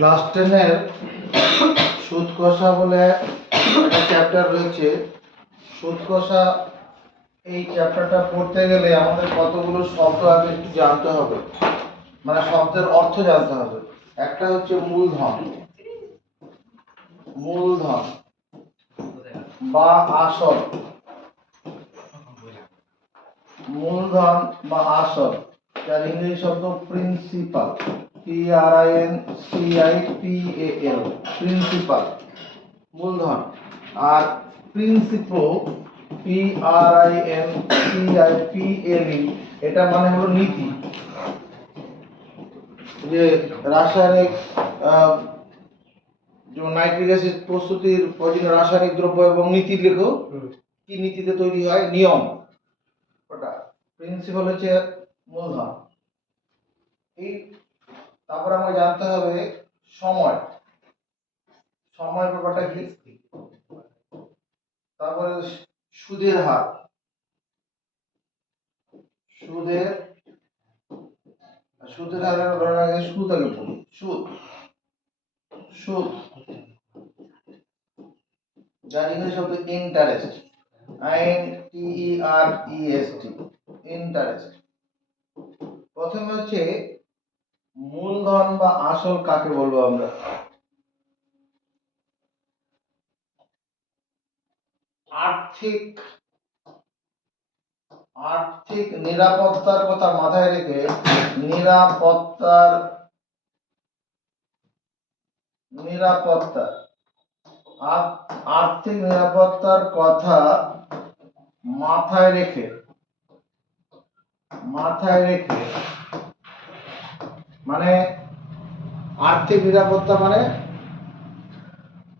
Class 10-এর সুদ কষা বলে একটা চ্যাপ্টার রয়েছে। সুদ কষা এই চ্যাপ্টারটা পড়তে গেলে আমাদের কতগুলো শব্দ আগে একটু জানতে হবে, মানে শব্দের অর্থ জানতে হবে। একটা হচ্ছে মূলধন, মূলধন বা আসল। মূলধন বা আসল, যার ইংরেজি শব্দ প্রিন্সিপাল, PRINCIPAL, প্রিন্সিপাল, মূলধন। আর প্রিন্সিপল, PRINCIPLE, এটা মানে হলো নীতি। যে রাসায়নিক যেমন নাইট্রিক অ্যাসিড প্রস্তুতির প্রয়োজনীয় রাসায়নিক দ্রব্য এবং নীতি লেখো, কি নীতিতে তৈরি হয়, নিয়ম, ওটা প্রিন্সিপাল হচ্ছে মূলধন। এই তারপর আমাকে জানতে হবে সময়, সময় ব্যাপারটা কি। তারপরে সুদের হার, সুদের সুদের হারের আগে সুদ আগে বলি, সুদ, সুদ যার ইংরেজি শব্দ ইন্টারেস্ট, INTEREST, ইন্টারেস্ট। প্রথমে হচ্ছে মূলধন বা আসল কাকে বলবো আমরা। আর্থিক আর্থিক নিরাপত্তার কথা মাথায় রেখে, নিরাপত্তার নিরাপত্তা আর্থিক নিরাপত্তার কথা মাথায় রেখে মানে আর্থিক নিরাপত্তা মানে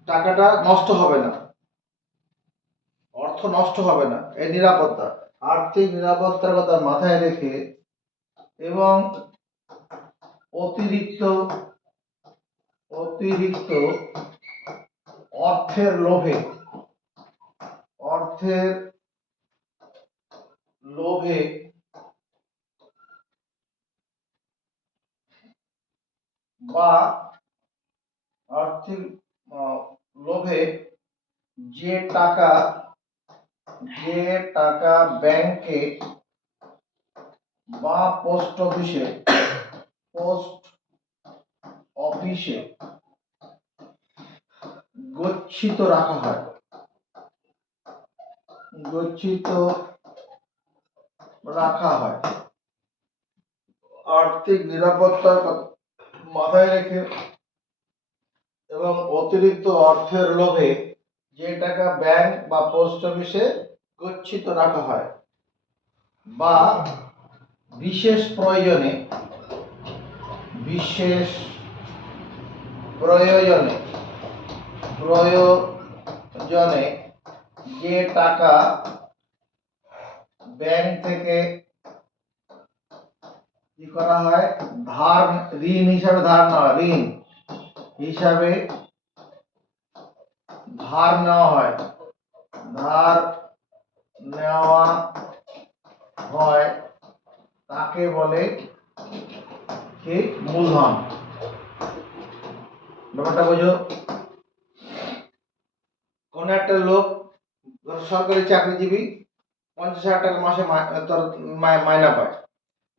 টাকাটা নষ্ট হবে না, অর্থ নষ্ট হবে না, এই নিরাপত্তা। আর্থিক নিরাপত্তার কথা মাথায় রেখে এবং অতিরিক্ত অর্থের লোভে বা আর্থিক লোভে যে টাকা ব্যাংকে বা পোস্ট অফিসে গচ্ছিত রাখা হয়, আর্থিক নিরাপত্তার মাথায় রেখে এবং অতিরিক্ত অর্থের লোভে যে টাকা ব্যাংক বা পোস্ট অফিসে গচ্ছিত রাখা হয়, বা বিশেষ প্রয়োজনে যে টাকা ব্যাংক থেকে কি করা হয়, ঋণ হিসাবে ধার নেওয়া হয়, তাকে বলে কি, মূলধন। ব্যাপারটা বোঝো। কোন একটা লোক সরকারি চাকরিজীবী, 50,000 টাকা মাসে মাইনা পায়।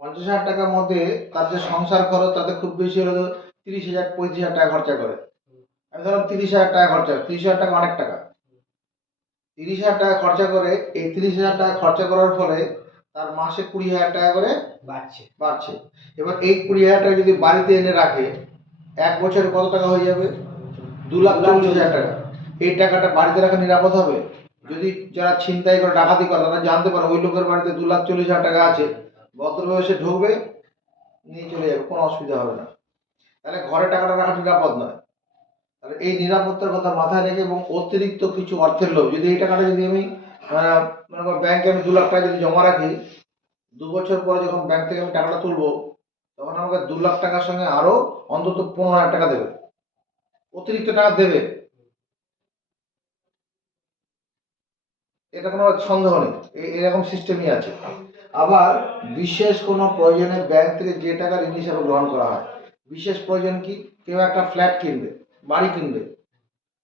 50,000 টাকার মধ্যে তার যে সংসার খরচ, তাতে খুব বেশি হলো 30,000 35,000 টাকা খরচা করে। আমি ধরলাম 30,000 টাকা খরচা, 30,000 টাকা অনেক টাকা। 30,000 টাকা খরচা করে, এই 30,000 টাকা খরচা করার ফলে তার মাসে 20,000 টাকা করে বাড়ছে। এবার এই 20,000 টাকা যদি বাড়িতে এনে রাখে, এক বছরে কত টাকা হয়ে যাবে, 2,40,000 টাকা। এই টাকাটা বাড়িতে রাখা নিরাপদ হবে? যদি যারা ছিনতাই করে ডাকাতি করে, তারা জানতে পারে ওই লোকের বাড়িতে 2,40,000 টাকা আছে, ভদ্রভাবে সে ঢুকবে, নিয়ে চলে যাবে, কোনো অসুবিধা হবে না। তাহলে ঘরে টাকাটা রাখা নিরাপদ নয়। তাহলে এই নিরাপত্তার কথা মাথায় রেখে এবং অতিরিক্ত কিছু অর্থের লোভ, যদি এই টাকাটা যদি আমি ব্যাংকে আমি 2 লাখ টাকা যদি জমা রাখি, 2 বছর পরে যখন ব্যাংক থেকে আমি টাকাটা তুলবো, তখন আমাকে 2 লাখ টাকার সঙ্গে আরো অন্তত 15,000 টাকা দেবে, অতিরিক্ত টাকা দেবে, এটা কোনো সন্দেহ নেই, এরকম সিস্টেমই আছে। আবার বিশেষ কোনো প্রয়োজনে ব্যাংক থেকে যে টাকা ঋণ হিসাবে গ্রহণ করা হয়, বিশেষ প্রয়োজন কি, কেউ একটা ফ্ল্যাট কিনবে, বাড়ি কিনবে,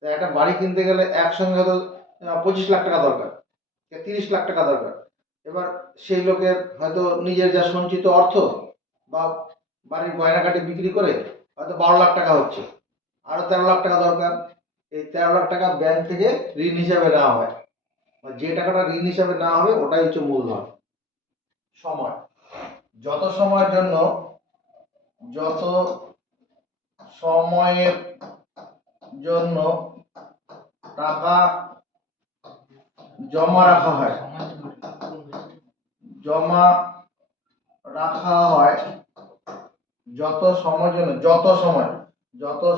একটা বাড়ি কিনতে গেলে একসঙ্গে হয়তো 25 লাখ টাকা দরকার, 30 লাখ টাকা দরকার। এবার সেই লোকের হয়তো নিজের যা সঞ্চিত অর্থ বা বাড়ির গয়নাকাটি বিক্রি করে হয়তো 12 লাখ টাকা হচ্ছে, আরো 13 লাখ টাকা দরকার। এই 13 লাখ টাকা ব্যাংক থেকে ঋণ হিসাবে নেওয়া হয়, যে টাকাটা ঋণ হিসাবে নেওয়া হবে ওটাই হচ্ছে মূলধন। সময়, যত সময়ের জন্য, যত সময়ের জন্য টাকা জমা রাখা হয়, জমা রাখা হয়, যত সময়ের জন্য, যত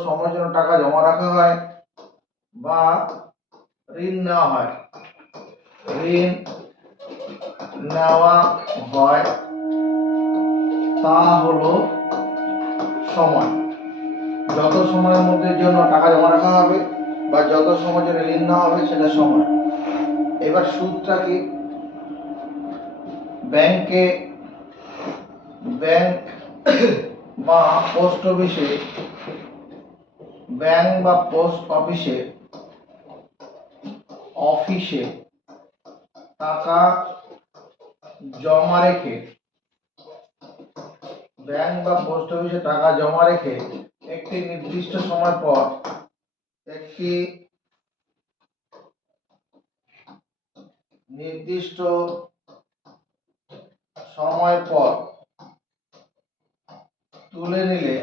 সময়ের জন্য টাকা জমা রাখা হয় বা ঋণ নেওয়া হয়, ঋণ নেওয়া হয়, তা হলো সময়। যত সময়ের মধ্যে জন্য টাকা জমা রাখা হবে বা যত সময়ের জন্য ঋণ নেওয়া হবে সেটা সময়। এবার সুদটা কি, ব্যাংক বা পোস্ট অফিসে, ব্যাংক বা পোস্ট অফিসে টাকা জমা রেখে, ব্যাংক বা পোস্ট অফিসে টাকা জমা রেখে একটি নির্দিষ্ট সময় পর, একটি নির্দিষ্ট সময় পর তুলে নিলে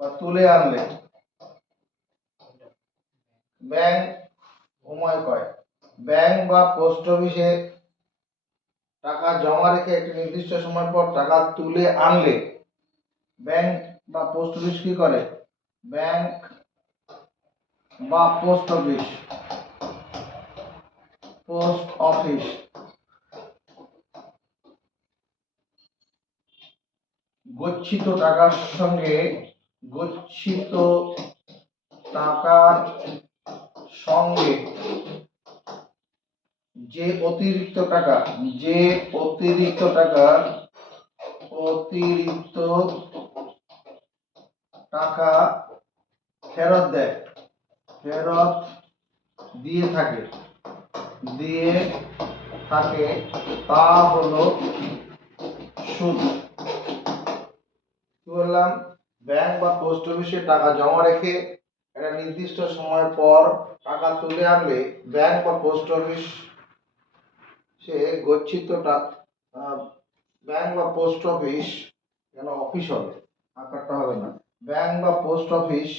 বা তুলে আনলে ব্যাংক ব্যাংক বা পোস্ট অফিসে টাকা জমা রেখে একটি নির্দিষ্ট সময় পর টাকা তুলে আনলে ব্যাংক বা পোস্ট অফিস কি করে, ব্যাংক বা পোস্ট অফিস গচ্ছিত টাকার সঙ্গে যে অতিরিক্ত টাকা ফেরত দিয়ে থাকে তা হলো সুদ। কি বললাম, ব্যাংক বা পোস্ট অফিসে টাকা জমা রেখে একটা নির্দিষ্ট সময় পর টাকা তুলে আনলে ব্যাংক বা পোস্ট অফিস সে গচ্ছিত ব্যাংক বা পোস্ট অফিস, কেন অফিস হবে, আকারটা হবে না, ব্যাংক বা পোস্ট অফিস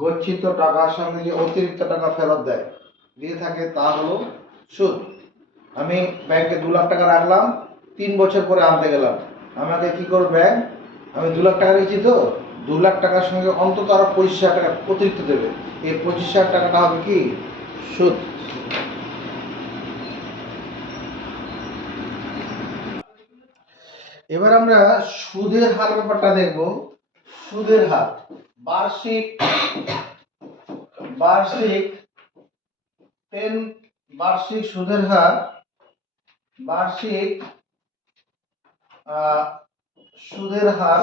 গচ্ছিত টাকার সঙ্গে যে অতিরিক্ত টাকা ফেরত দিয়ে থাকে তা হলো সুদ। আমি ব্যাংকে 2 লাখ টাকা রাখলাম, 3 বছর পরে আনতে গেলাম, আমাকে কি করবে ব্যাংক, আমি 2 লাখ টাকা রেখেছি তো 2 লাখ টাকার সঙ্গে অন্তত আরো 25,000 টাকা অতিরিক্ত দেবে, এই 25,000 টাকাটা হবে কি, সুদ। এবার আমরা সুদের হার ব্যাপারটা দেখব। সুদের হার বার্ষিক সুদের হার, সুদের হার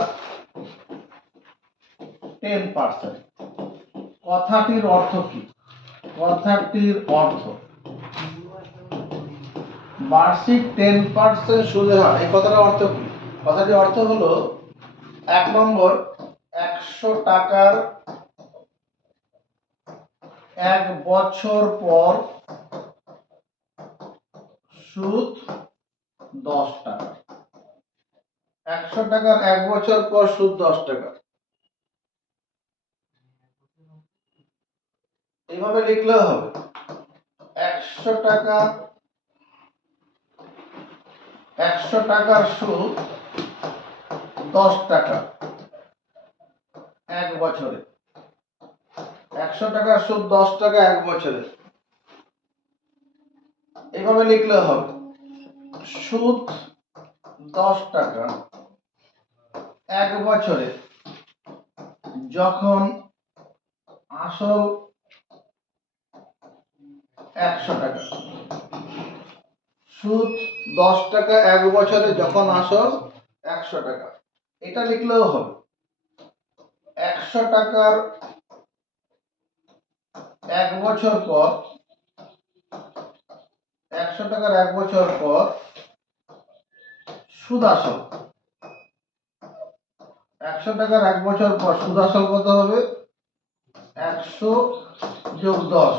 10%। কথাটির অর্থ কি, বার্ষিক 10% সুদের হার, এই কথাটার অর্থ কি, কথাটির অর্থ হলো 1 নম্বর, 100 টাকার 1 বছর পর সুদ 10 টাকা। 100 টাকার 1 বছর পর সুদ 10 টাকা, এইভাবে লিখলেও হবে। 100 টাকার সুদ 10 টাকা 1 বছরে, 100 টাকার সুদ 10 টাকা 1 বছরে, এইভাবে লিখলেও হবে। সুদ 10 টাকা 1 বছরে, যখন আসল 100 টাকা। সুদ 10 টাকা 1 বছরে, যখন আসল 100 টাকা, এটা লিখলেও হবে। 100 টাকার 1 বছর পর, 100 টাকার 1 বছর পর সুদ আসল। 100 টাকার 1 বছর পর সুদ আসল কত হবে? 100 যোগ 10,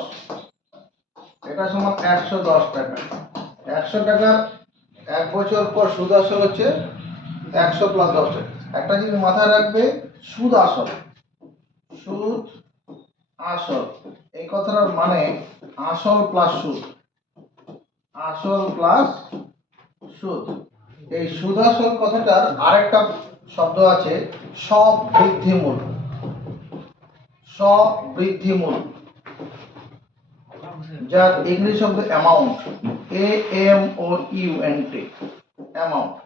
এটা সমান 110 টাকা। 100 টাকার 1 বছর পর সুদ আসল হচ্ছে 100 প্লাস 10 টাকা। একটা জিনিস মাথায় রাখবে, সুদ আসল, সুদ আসল, এই কথাটার মানে আসল প্লাস সুদ, আসল প্লাস সুদ। এই সুদ আসল কথাটার আরেকটা শব্দ আছে সববৃদ্ধিমূল, সববৃদ্ধিমূল, যার ইংলিশ শব্দ অ্যামাউন্ট, AMOUNT, অ্যামাউন্ট।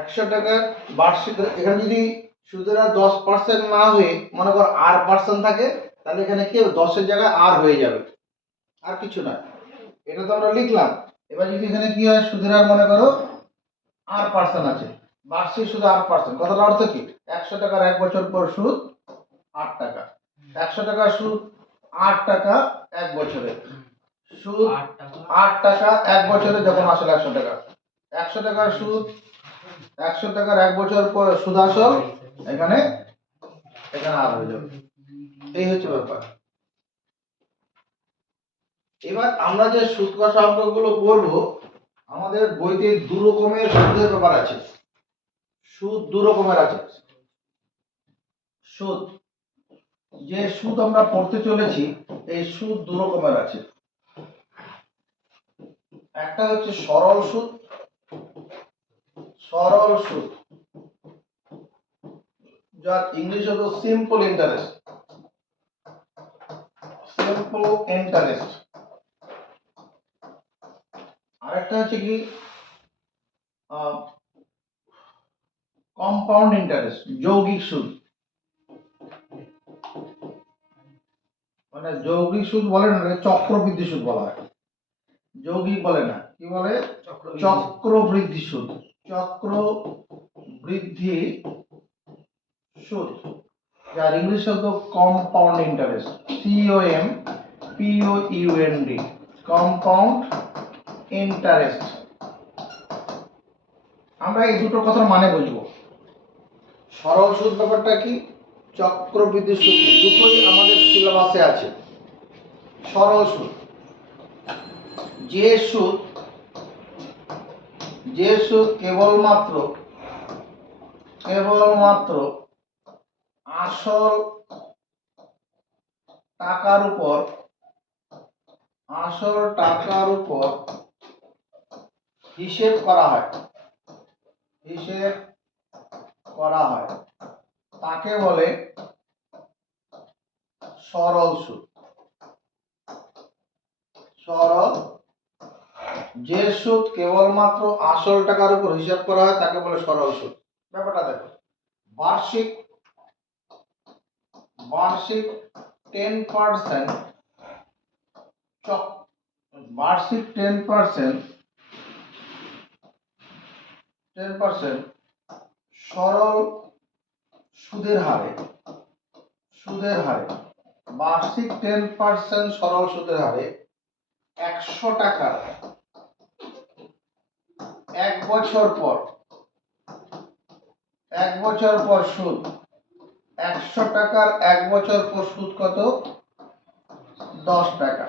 একশো টাকার বার্ষিক, এখানে যদি সুদের হার 10% না হয়ে মনে করো R% থাকে, তাহলে এখানে কি হবে? 10-এর জায়গায় আর হয়ে যাবে, আর কিছু না। এটা তো আমরা লিখলাম। এবার যদি এখানে কি হয়, সুদের হার মনে করো R% আছে, বার্ষিক সুদ R%, কথার অর্থ কি? 100 টাকার 1 বছর পর সুদ 8 টাকা। 100 টাকার সুদ 8 টাকা 1 বছরে, সুদ 8 টাকা 1 বছরে, যখন আসলে 100 টাকা। 100 টাকার সুদ, 100 টাকার 1 বছর পর সুদ আসল, এখানে আর হয়ে যাবে। এই হচ্ছে ব্যাপার। এবার আমরা যে সুদ কষা অঙ্কগুলো করব, আমাদের বইতে দু রকমের সুদের ব্যাপার আছে। সুদ দু রকমের আছে। সুদ, যে সুদ আমরা পড়তে চলেছি, এই সুদ দু রকমের আছে। একটা হচ্ছে সরল সুদ, সরল সুদ, যার ইংলিশ হলো সিম্পল ইন্টারেস্ট, সিম্পল ইন্টারেস্ট। আরেকটা হচ্ছে কি কম্পাউন্ড ইন্টারেস্ট, যৌগিক সুদ। মানে যৌগিক সুদ বলে না, চক্রবৃদ্ধি সুদ বলা হয়, যৌগিক বলে না, কি বলে? চক্রবৃদ্ধি সুদ, চক্রবৃদ্ধি সুদ, যার ইংলিশ শব্দ compound interest, COMPOUND, compound interest. আমরা এই দুটো কথার মানে বুঝবো। সরল সুদ ব্যাপারটা কি, চক্রবৃদ্ধি সুদ কি, দুটোই আমাদের সিলেবাসে আছে। সরল সুদ, যে সুদ কেবলমাত্র আসল টাকার উপর হিসেব করা হয়, তাকে বলে সরল সুদ। সরল, যে সুদ কেবলমাত্র আসল টাকার উপর হিসাব করা হয় তাকে বলে সরল সুদ। ব্যাপারটা দেখো, বার্ষিক 10%, বার্ষিক 10% সরল সুদের হারে, বার্ষিক 10% সরল সুদের হারে 100 টাকার 1 বছর পর সুদ, 100 টাকার 1 বছর পর সুদ কত? 10 টাকা।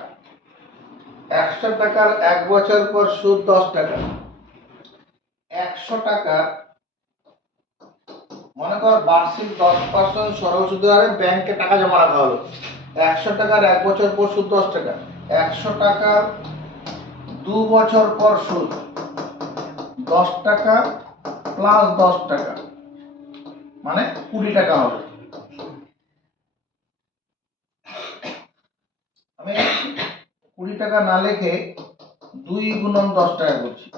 100 টাকার 1 বছর পর সুদ 10 টাকা। 100 টাকার, মনে কর বার্ষিক 10% সরল সুদের হারে ব্যাংকে টাকা জমা রাখা হলো, 100 টাকার 1 বছর পর সুদ 10 টাকা। 100 টাকার 2 বছর পর সুদ 10 টাকা প্লাস 10 টাকা, মানে 20 টাকা হবে। আমি 20 টাকা না লিখে 2 গুণন 10 টাকা করছি,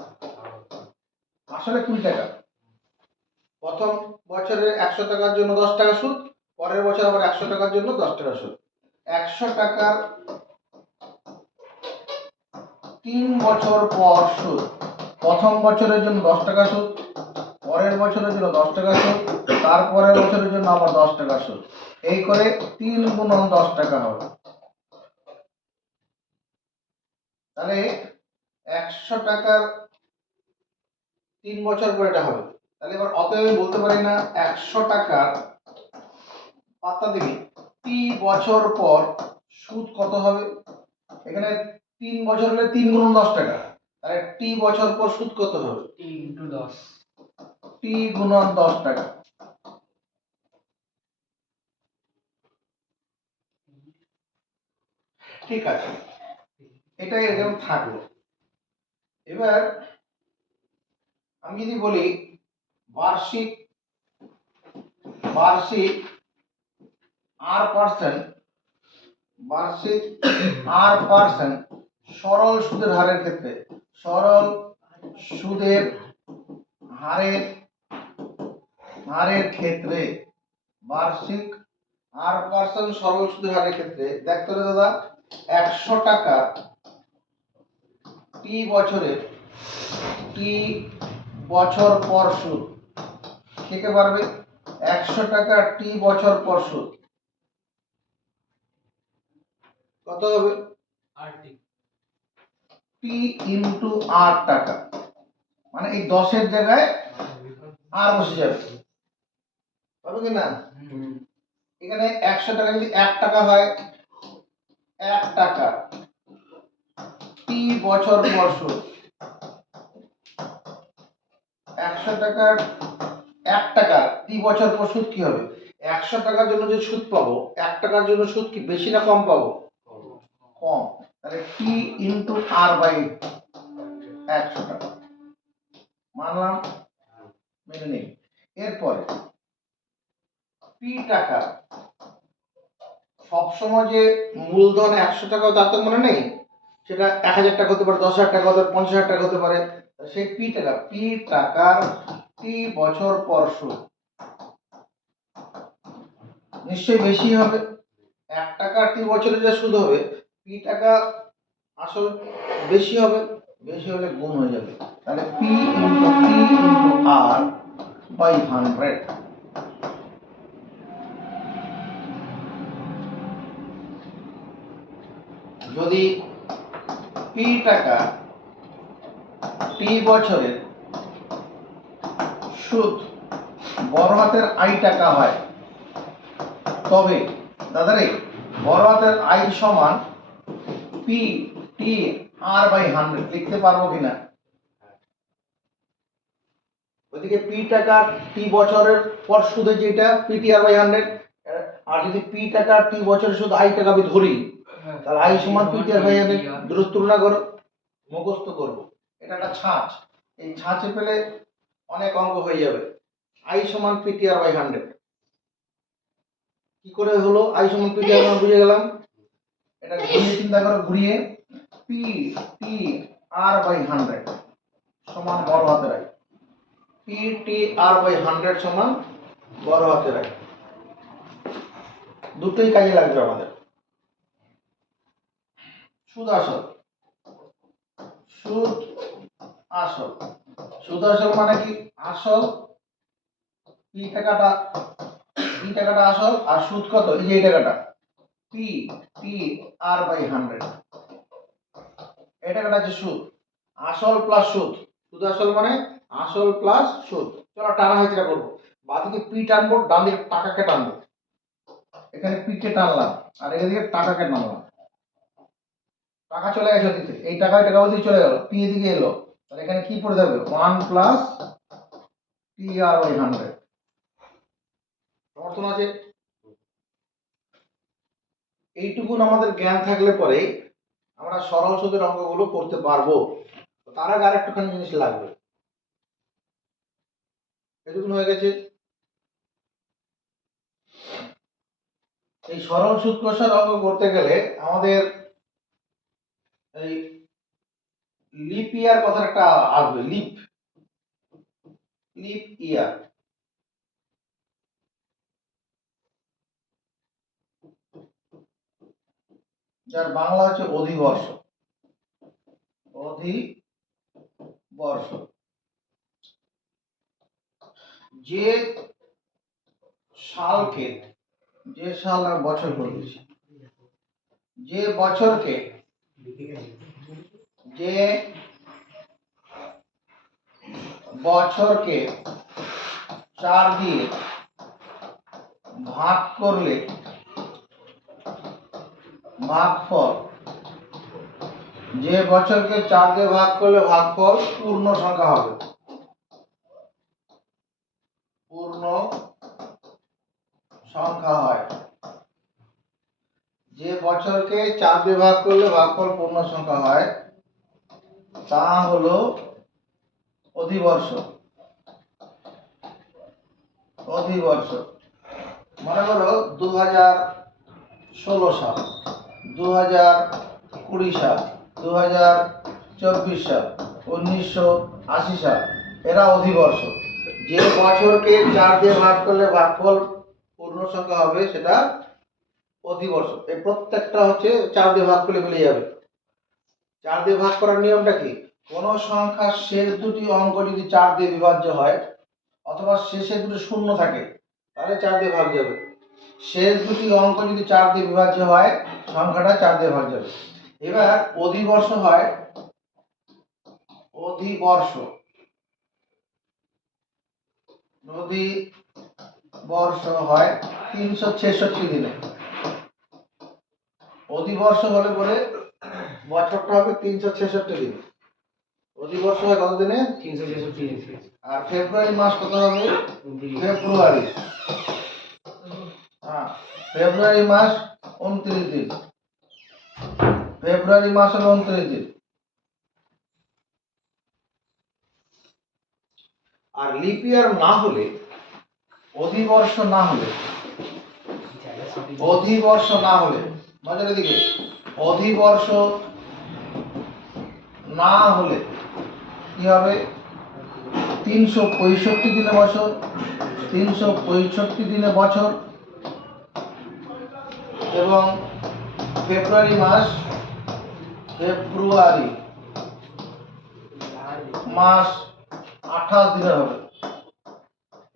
আসলে 20 টাকা। প্রথম বছরে 100 টাকার জন্য 10 টাকা সুদ, পরের বছর আবার 100 টাকার জন্য 10 টাকা সুদ। 100 টাকার 3 বছর পর সুদ। প্রথম বছরের জন্য 10 টাকা সুদ, পরের বছরের জন্য 10 টাকা সুদ, তারপরের বছরের জন্য আবার 10 টাকা সুদ, এই করে 3 গুণন 10 টাকা হবে। তাহলে 100 টাকার 3 বছর পর এটা হবে। তাহলে এবার অতএব আমি বলতে পারি না 100 টাকার পাতা দিবি টি বছর পর সুদ কত হবে। এখানে 3 বছর হলে 3 গুণন 10 টাকা, তাহলে টি বছর পর সুদ কত হবে? টি ইনটু 10, টি গুণন 10 টাকা। ঠিক আছে, এটাই এরকম থাকলো। এবার আমি যদি বলি বার্ষিক বার্ষিক r%, বার্ষিক r% সরল সুদের হারের ক্ষেত্রে, সরল সুদের হারের ক্ষেত্রে, বার্ষিক r% সরল সুদের হারের ক্ষেত্রে দেখতে হবে দাদা, 100 টাকা টি বছর পর সুদ কে পারবে? 100 টাকা টি বছর পর সুদ কত হবে? RT, টি ইনটু আর টাকা, মানে এই 10 এর জায়গায় আর বসে যাবে, হবে কি না? এখানে 100 টাকা যদি 1 টাকা হয়, 1 টাকা টি বছর পর সুদ, 100 টাকার 1 টাকা টি বছর পর সুদ কি হবে? 100 টাকার জন্য যে সুদ পাবো, 1 টাকার জন্য সুদ কি বেশি না কম পাবো? কম। তাহলে টি ইনটু আর বাই 100 টাকা মানলাম, মেনে নেই। এরপরে পি টাকা, সবসময় যে মূলধন 100 টাকা তার তো মনে নেই, সেটা 1000 টাকা হতে পারে, 10,000 টাকা হতে পারে, 50,000 টাকা হতে পারে। সেই পি টাকার টি বছর পর সুদ নিশ্চয়ই বেশি হবে। 1 টাকা টি বছরে যে সুদ হবে, পি টাকা আসল বেশি হবে, বেশি হলে গুণ হয়ে যাবে। তাহলে পি ইনটু আর বাই 100। যদি পি টাকা টি বছরের সুদ বড় হাতের আই টাকা হয়, তবে দাদারে বড় হাতের আই সমান পি টি আর বাই 100 লিখতে পারবো কিনা? ওইদিকে পি টাকা টি বছরের পর সুদে যেটা পি টি আর বাই 100, আর যদি পি টাকা টি বছরের সুদ আই টাকা আমি ধরি, তাহলে আই সমান পি টি আর বাই 100 দুটো তুলনা করো, মুখস্থ করবো। এটা একটা ছাঁচ, এই ছাঁচে পেলে অনেক অঙ্ক হয়ে যাবে। আই সমান পি টি আর বাই 100 কি করে হলো? আই সমান পি টি আর বুঝে গেলাম, এটা ঘুরিয়ে চিন্তা করো, ঘুরিয়ে পি টি আর বাই 100 সমান বড় হাতের I, P T R by 100 সমান বড় হাতের আই, দুটোই কাজে লাগবে আমাদের। সুদ আসল, সুদ আসল, সুদ আসল মানে কি? আসল পি টাকাটা আসল, আর সুদ কত? এই যে এই টাকাটা পি টি আর বাই 100, এই টাকাটা হচ্ছে সুদ। আসল প্লাস সুদ, সুদ আসল মানে আসল প্লাস সুদ। চলো টানা হয়েছে এটা করবো, বাদিকে পি টানবো, ডান দিকে টাকাকে টানবো, এখানে পি কে টানলাম আর এদিকে টাকাকে টানলাম, টাকা চলে গেছে ওদিকে, এই টাকা ওদিকে চলে গেল, পি এদিকে এলো, তাহলে এখানে কি পড়ে থাকবে? 1 প্লাস টি আর বাই 100। সমর্থন আছে? এইটুকুন আমাদের জ্ঞান থাকলে পরে আমরা সরল সুদের অঙ্কগুলো করতে পারবো। তার আগে আরেকটুখানি জিনিস লাগবে, এটুকুন হয়ে গেছে। এই সরল সুদ কষার অঙ্ক করতে গেলে আমাদের এই লিপ ইয়ার কথা একটা আসবে, লিপ ইয়ার, যার বাংলা হচ্ছে অধিবর্ষ। অধিবর্ষ। যে সালকে, যে সাল আর বছর করে দিয়েছি, যে বছরকে, যে বছরকে 4 দিয়ে ভাগ করলে ভাগফল, যে বছরকে 4 দিয়ে ভাগ করলে ভাগফল পূর্ণ সংখ্যা হবে, পূর্ণ সংখ্যা হয়। যে বছরকে 4 দিয়ে ভাগ করলে ভাগফল পূর্ণ সংখ্যা হয় তা হলো অধিবর্ষ। অধিবর্ষ মনে করো 2016 সাল, 2020 সাল, 2024 সাল, 1980 সাল, এরা অধিবর্ষ। যে বছরকে 4 দিয়ে ভাগ করলে ভাগফল পূর্ণ সংখ্যা হবে সেটা অধিবর্ষ। এই প্রত্যেকটা হচ্ছে 4 দিয়ে ভাগ করলে মিলে যাবে। 4 দিয়ে ভাগ করার নিয়মটা কি? কোন সংখ্যার শেষ দুটি অঙ্ক যদি 4 দিয়ে বিভাজ্য হয় অথবা শেষে দুটো শূন্য থাকে তাহলে 4 দিয়ে ভাগ যাবে। শেষ দুটি অঙ্ক যদি 4 দিয়ে বিভাজ্য হয় সংখ্যাটা 4 দিয়ে ভাগ যাবে। এবার অধিবর্ষ হয়, অধিবর্ষ, অধিবর্ষ হয় 366 দিনে। অধিবর্ষ হলে পরে বছরটা হবে 366 দিন। অধিবর্ষ হয় কত দিনে? 366 দিন। আর ফেব্রুয়ারি মাস কত হবে? ফেব্রুয়ারি, হ্যাঁ, ফেব্রুয়ারি মাস 29 দিন। ফেব্রুয়ারি মাস হলো 29 দিন। আর লিপ ইয়ার না হলে, অধিবর্ষ না হলে, অধিবর্ষ না হলে, নজরের দিকে, অধিবর্ষ না হলে কি হবে? 365 দিনে বছর, 365 দিনে বছর। এবং ফেব্রুয়ারি মাস, ফেব্রুয়ারি মাস 28 দিনের হবে,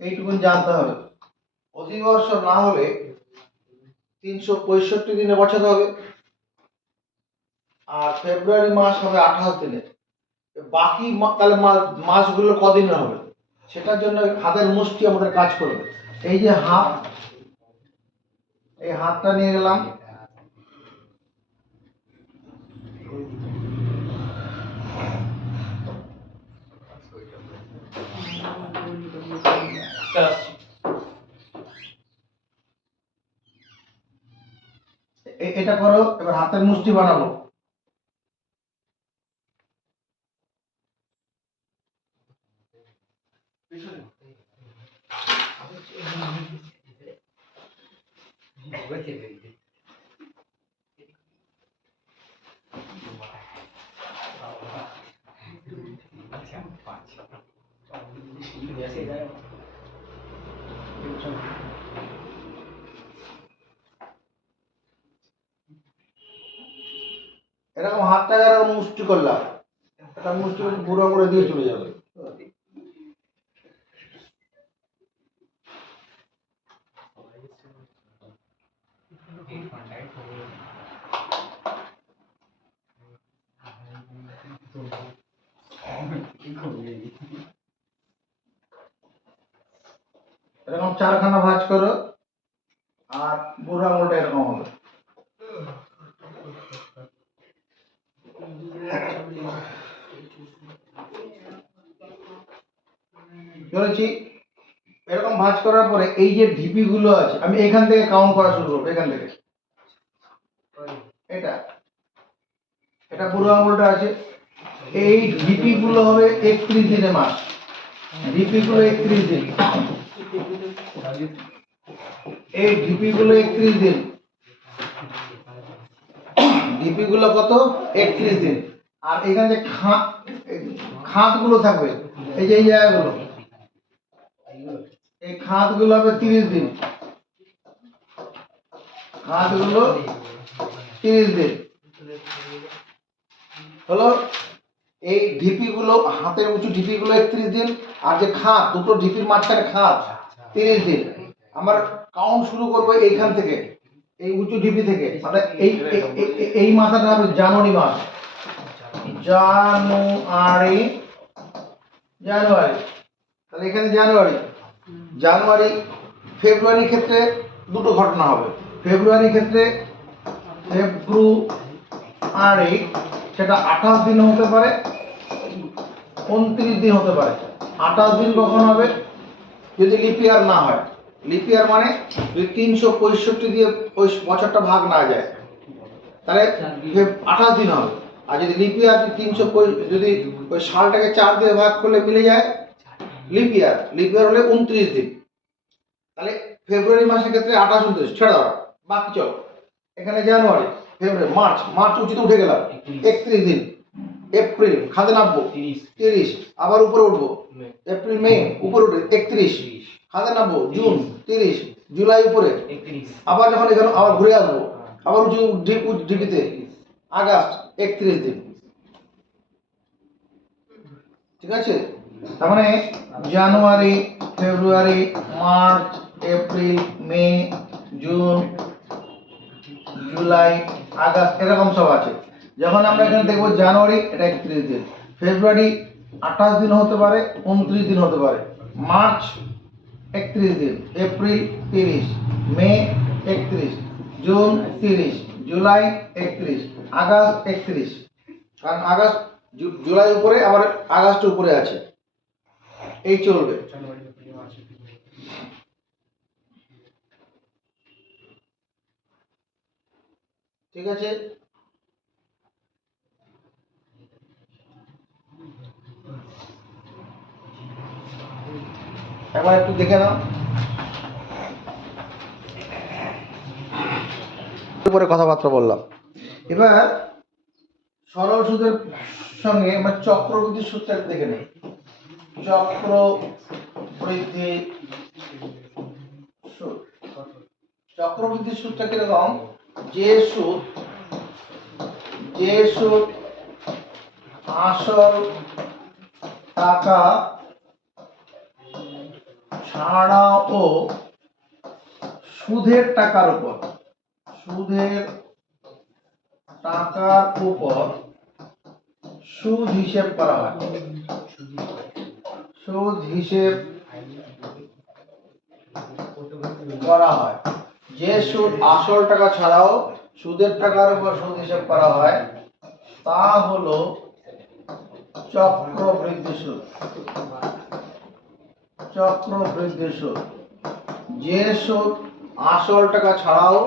এইটুকুন জানতে হবে। অধিবর্ষ না হলে 365 দিনে বছর হবে আর ফেব্রুয়ারি মাস হবে 28 দিনে। বাকি তাহলে মাসগুলো কদিনের হবে সেটার জন্য হাতের মুষ্টি আমাদের কাজ করবে। এই যে হাত, এই হাতটা নিয়ে গেলাম, এটা করো। এবার হাতের মুষ্টি বানাবো। এরকম হাতটাকে এরকম মুষ্টি করলাম, এটা মুষ্টি করে বুড়ো করে দিয়ে চলে যাবে। এরকম 4খানা ভাঁজ করো আর বুড়ো আঙুলটা এরকম হবে। করেছি। এরকম ভাঁজ করার পরে এই যে ঢিপি গুলো আছে আমি এখান থেকে কাউন্ট করা শুরু করবো। এখান থেকে এটা, এটা বুড়ো আঙুলটা আছে, এই ঢিপি গুলো হবে 31 দিনে মাস। ঢিপি গুলো 31 দিন, এই ঢিপি গুলো 31 দিন। ঢিপি গুলো কত? 31 দিন। আর এখানে যে খাত গুলো থাকবে, এই যে এই জায়গাগুলো, এই খাত গুলো হবে 30 দিন। খাত গুলো 30 দিন হলো। এই ঢিপি গুলো, হাতের উঁচু ঢিপি গুলো 31 দিন, আর যে খাত, দুটো ঢিপির মাঝখানে খাত 30 দিন। আমার কাউন্ট শুরু করবো এইখান থেকে, এই উঁচু ঢিপি থেকে, মানে এই মাসটা হবে জানুয়ারি মাস। জানুয়ারি, তাহলে এখানে জানুয়ারি। ফেব্রুয়ারির ক্ষেত্রে দুটো ঘটনা হবে। ফেব্রুয়ারির ক্ষেত্রে ফেব্রুয়ারি সেটা 28 দিন হতে পারে, 29 দিন হতে পারে। 28 দিন কখন হবে? যদি লিপ ইয়ার না হয়। লিপ ইয়ার মানে যদি 365 দিয়ে ওই বছরটা ভাগ না যায়, তাহলে 28 দিন হবে। আর যদি লিপ ইয়ার 300, যদি ওই সালটাকে 4 দিয়ে ভাগ করলে মিলে যায় লিপ ইয়ার হলে 29 দিন। তাহলে ফেব্রুয়ারি মাসের ক্ষেত্রে 28, 29 ছেড়ে দাও, বাকি চলো। এখানে জানুয়ারি, ফেব্রুয়ারি, মার্চ উঁচুতে উঠে গেলাম 31 দিন। এপ্রিল খাদে নামবো 30, আবার উপরে উঠবো। এপ্রিল, মে উপরে উঠে 31, খাদে নামবো। জুন 30, জুলাই উপরে 31, আবার যখন এখানে আবার ঘুরে আসবো, আবার উঁচু ডিপিতে আগস্ট 31 দিন। ঠিক আছে? তার মানে জানুয়ারি, ফেব্রুয়ারি, মার্চ, এপ্রিল, মে, জুন, জুলাই, আগস্ট, এরকম সব আছে। যখন আমরা এখানে দেখবো জানুয়ারি, এটা 31 দিন। ফেব্রুয়ারি 28 দিন হতে পারে, 29 দিন হতে পারে। মার্চ 31 দিন, এপ্রিল 30, মে 31, জুন 30, জুলাই 31, আগস্ট 31। কারণ আগস্ট, জুলাই উপরে, আবার আগস্ট উপরে আছে, এই চলবে। ঠিক আছে? একবার একটু দেখে নাও। উপরে কথাবার্তা বললাম। এবার সরল সুদের সঙ্গে আমরা চক্রবৃদ্ধি সুদটা দেখে নেই। চক্রবৃদ্ধি সুদ, চক্রবৃদ্ধি সুদটা কিরকম? যে সুদ আসল টাকা ছাড়াও সুদের টাকার উপর সুদ হিসেব করা হয়। যে সুদ আসল টাকা ছাড়াও সুদের টাকার উপর সুদ হিসেব করা হয়, তা হলো চক্রবৃদ্ধি সুদ। যে সুদ আসল টাকা ছাড়াও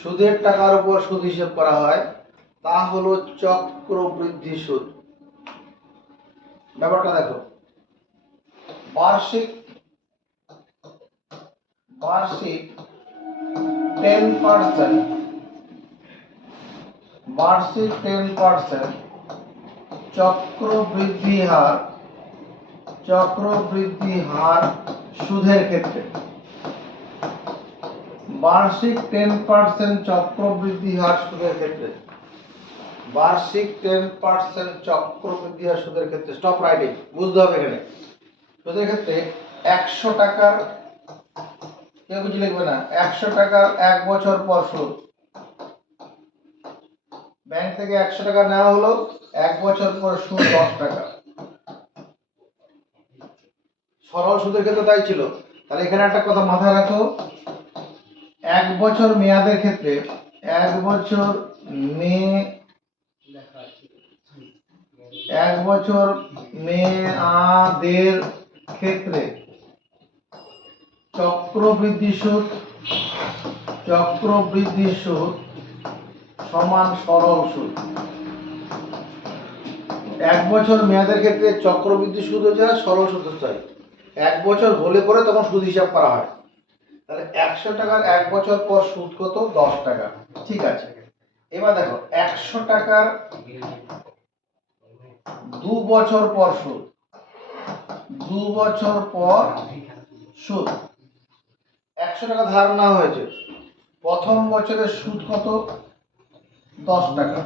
সুদের টাকার উপর সুদ হিসেব করা হয়, তা হলো চক্রবৃদ্ধি সুদ। ব্যাপারটা দেখো, বার্ষিক 10% চক্রবৃদ্ধি হার সুদের ক্ষেত্রে। বার্ষিক 10% চক্রবৃদ্ধি হার সুদের ক্ষেত্রে। বার্ষিক 10% চক্রবৃদ্ধি হার সুদের ক্ষেত্রে। স্টপ রাইটিং, বুঝতে হবে এখানে। সুদের ক্ষেত্রে 100 টাকার, কেউ কিছু লিখবে না, 100 টাকার 1 বছর পর সুদ। ব্যাংক থেকে 100 টাকা নেওয়া হলো, 1 বছর পর সুদ 10 টাকা। সরল সুদের ক্ষেত্রে তাই ছিল। তাহলে এখানে একটা কথা মাথায় রাখো, 1 বছর মেয়াদের ক্ষেত্রে, 1 বছর মেয়াদের ক্ষেত্রে চক্রবৃদ্ধি সুদ সমান সরল সুদ। 1 বছর মেয়াদের ক্ষেত্রে চক্রবৃদ্ধি সুদ হচ্ছে সরল সুদ হয়। 1 বছর হলে পরে তখন সুদ হিসাব করা হয়। তাহলে 100 টাকার 1 বছর পর সুদ কত? 10 টাকা। ঠিক আছে, এবার দেখো 100 টাকার 2 বছর পর সুদ। 2 বছর পর সুদ। 100 টাকা ধার নেওয়া হয়েছে, প্রথম বছরের সুদ কত? 10 টাকা।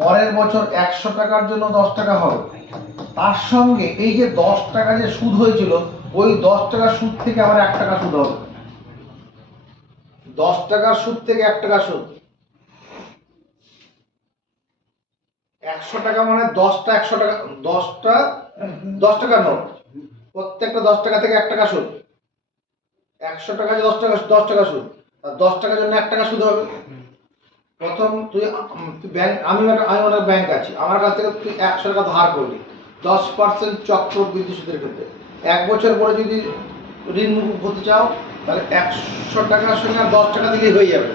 পরের বছর 100 টাকার জন্য 10 টাকা হবে, তার সঙ্গে এই যে 10 টাকা যে সুদ হয়েছিল, ওই 10 টাকার সুদ থেকে আবার 1 টাকা সুদ হবে। 10 টাকার সুদ থেকে 1 টাকা সুদ। 100 টাকা মানে 10টা 100 টাকা, 10টা 10 টাকার নোট, প্রত্যেকটা 10 টাকা থেকে 1 টাকা সুদ। 100 টাকা 10 টাকা 10 টাকা সুদ, আর 10 টাকার জন্য 1 টাকা সুদ হবে। প্রথম তুই ব্যাংক, আমি একটা ব্যাংক আছে, আমার কাছ থেকে তুই 100 টাকা ধার করলি, 10% চক্রবৃদ্ধি সুদের ক্ষেত্রে। 1 বছর পরে যদি ঋণ মুকুব হতে চাও, তাহলে 100 টাকার সঙ্গে 10 টাকা দিলেই হয়ে যাবে।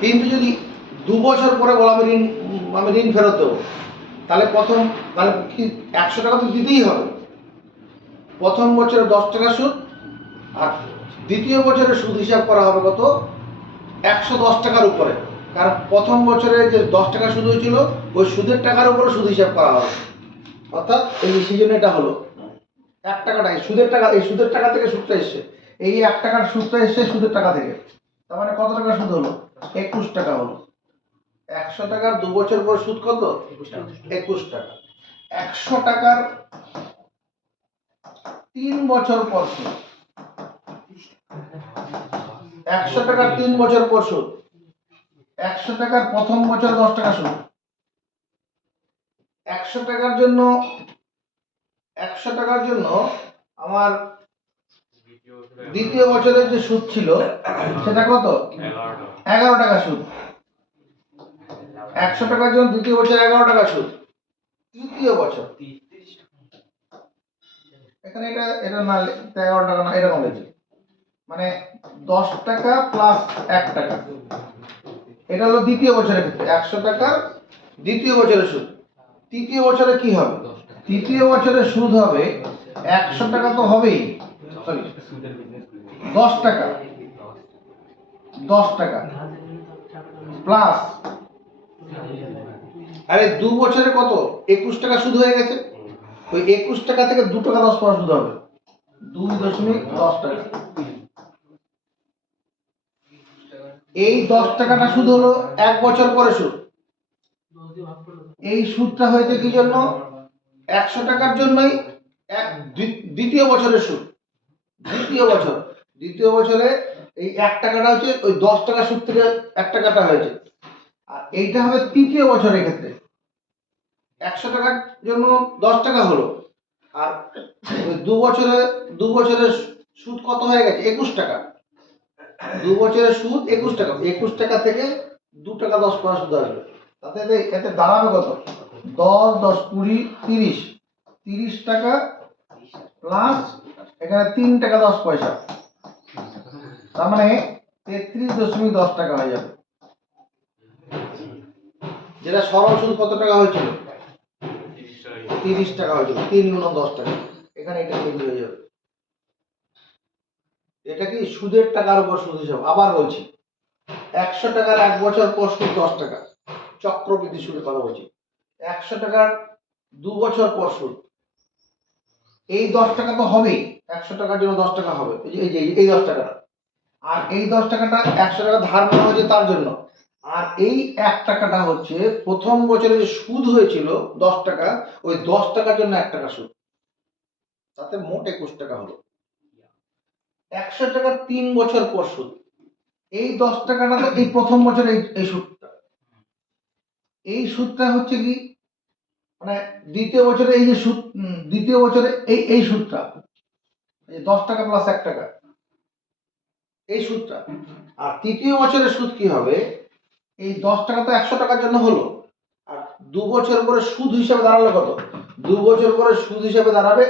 কিন্তু যদি 2 বছর পরে বলো আমি ঋণ ফেরত দেবো, তাহলে তাহলে কি 100 টাকা তো দিতেই হবে। প্রথম বছরে 10 টাকা সুদ, আর দ্বিতীয় বছরে সুদ হিসাব করা হবে কত, 110 টাকার উপরে। কারণ প্রথম বছরে যে 10 টাকা সুদ হয়েছিল, ওই সুদের টাকার উপরে সুদ হিসাব করা হবে। অর্থাৎ এই সিজনে এটা হলো 1 টাকাটা, এই সুদের টাকা থেকে সুদটা এসছে, এই 1 টাকার সুদটা এসছে সুদের টাকা থেকে। তার মানে কত টাকা সুদ হলো, 21 টাকা হলো। 100 টাকার 2 বছর পর সুদ কত, 21 টাকা। 100 টাকার 3 বছর পর সুদ, 100 টাকার 3 বছর পর সুদ। 100 টাকার প্রথম বছর 10 টাকা সুদ। 100 টাকার জন্য 100 টাকার জন্য আমার দ্বিতীয় বছরের যে সুদ ছিল সেটা কত, 11 টাকা সুদ। 100 টাকার জন্য দ্বিতীয় বছর 11 টাকা সুদ। তৃতীয় বছর এখানে এটা না 11 টাকা না, এরকম হয়েছে, মানে 10 টাকা প্লাস 1 টাকা। এটা হলো দ্বিতীয় বছরের ক্ষেত্রে 100 টাকার দ্বিতীয় বছরের সুদ। তৃতীয় বছরে কি হবে, তৃতীয় বছরের সুদ হবে 100 টাকা তো হবেই, সরি 10 টাকা, 10 টাকা প্লাস, আরে 2 বছরে কত 21 টাকা সুদ হয়ে গেছে, ওই 21 টাকা থেকে 2 টাকা 10 পয়সা সুদ হবে, 2.10 টাকা। এই 10 টাকাটা সুদ হলো 1 বছর পরে সুদ। এই সুদটা হয়েছে কি জন্য, 100 টাকার জন্যই দ্বিতীয় বছরের সুদ। দ্বিতীয় বছরে এই 1 টাকাটা হচ্ছে ওই 10 টাকা সুদ থেকে 1 টাকাটা হয়েছে, আর এইটা হবে তৃতীয় বছরের ক্ষেত্রে। 100 টাকার জন্য 10 টাকা হলো, আর ওই 2 বছরের সুদ কত হয়ে গেছে, 21 টাকা। 2 বছরের সুদ 21 টাকা, 21 টাকা থেকে 2 টাকা 10 পয়সা সুদ আসবে। তাতে এতে দাঁড়াবে কত, 10 10 20 30, 30 টাকা প্লাস এখানে 3 টাকা 10 পয়সা, তার মানে 33.10 টাকা হয়ে যাবে। যেটা সরল সুদ কত টাকা হয়েছিল, 30 টাকা হয়েছিল, 3 গুণ 10 টাকা, এখানে এটা চেঞ্জ হয়ে যাবে। এটা কি সুদের টাকার উপর সুদ হিসাব। আবার বলছি, 100 টাকার 1 বছর পর সুদ 10 টাকা, চক্রবৃদ্ধি সুদের কথা বলছি। 100 টাকার 2 বছর পর সুদ, এই 10 টাকা তো হবেই, 100 টাকার জন্য 10 টাকা হবে, এই 10 টাকাটা, আর এই 10 টাকাটা 100 টাকা ধার নেওয়া হয়েছে তার জন্য, আর এই 1 টাকাটা হচ্ছে প্রথম বছরে যে সুদ হয়েছিল 10 টাকা, ওই 10 টাকার জন্য 1 টাকা সুদ, তাতে মোট 21 টাকা হলো। 100 টাকার 3 বছর পর সুদ, এই 10 টাকাটা তো এই প্রথম বছরে এই সুদটা, এই সুদটা হচ্ছে কি, মানে দ্বিতীয় বছরে এই যে সুদ, দ্বিতীয় বছরে এই সুদটা, এই 10 টাকা প্লাস 1 টাকা, এই সুদটা। আর তৃতীয় বছরের সুদ কি হবে, এই 10 টাকা তো 100 টাকার জন্য হলো, আর 2 বছর পরে সুদ হিসাবে দাঁড়ালো কত, 2 বছর পরে সুদ হিসাবে দাঁড়াবে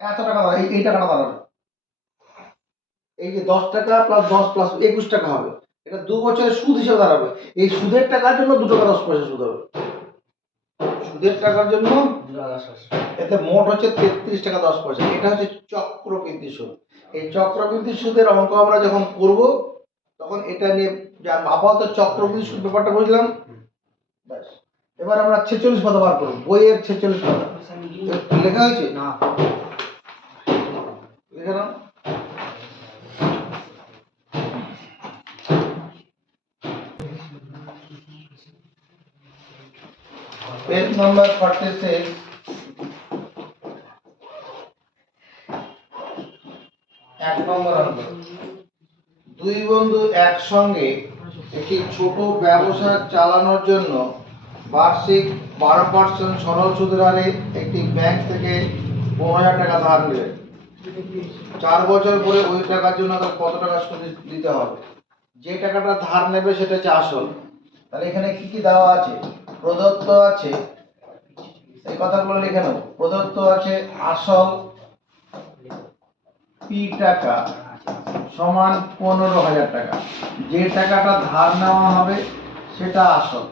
এত টাকা, এই টাকাটা দাঁড়াবে, এই যে 10 টাকা প্লাস 10 প্লাস 21 টাকা হবে, এটা 2 বছরের সুদ হিসাবে দাঁড়াবে। এই সুদের টাকার জন্য 2 টাকা 10 পয়সা সুদ হবে, সুদের টাকার জন্য এতে মোট হচ্ছে 33 টাকা 10 পয়সা। এটা হচ্ছে চক্রবৃদ্ধি সুদ। এই চক্রবৃদ্ধি সুদের অঙ্ক আমরা যখন করব, তখন এটা নিয়ে আপাতত চক্রবৃদ্ধি সুদ ব্যাপারটা বুঝলাম, ব্যাস। এবার আমরা 46 পাতা বার করব, বইয়ের 46 পাতা লেখা হয়েছে না, লিখে নাও। Page number 46। এক নম্বর অঙ্ক। দুই বন্ধু একসঙ্গে একটি ছোট ব্যবসা চালানোর জন্য বার্ষিক 12% সরল সুদের হারে একটি ব্যাংক থেকে 15,000 টাকা ধার নেবেন। 4 বছর পরে ওই টাকার জন্য তার কত টাকা সুদ দিতে হবে? যে টাকাটা ধার নেবে সেটা হচ্ছে আসল। তাহলে এখানে কি কি দেওয়া আছে? প্রদত্ত আছে, এই কথাগুলো লিখে নেব। প্রদত্ত আছে আসল পি টাকা সমান 15,000 টাকা। যে টাকাটা ধার নেওয়া হবে সেটা আসল।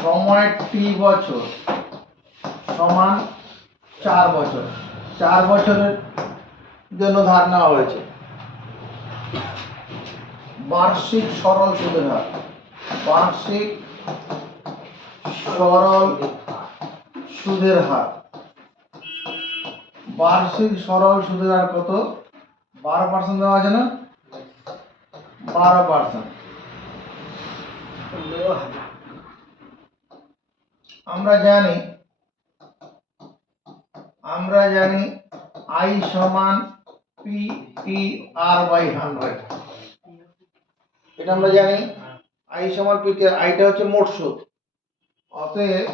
সময় টি বছর সমান 4 বছর। 4 বছরের জন্য ধার নেওয়া হয়েছে। বার্ষিক সরল সুদের হার, বার্ষিক সরল সুদের হার, বার্ষিক সরল সুদের হার কত? 12% দেওয়া আছে না? 12%। আমরা জানি I সমান PTR/100। এটা আমরা জানি I সমান PTR। আইটা হচ্ছে মোট সুদ। অতএব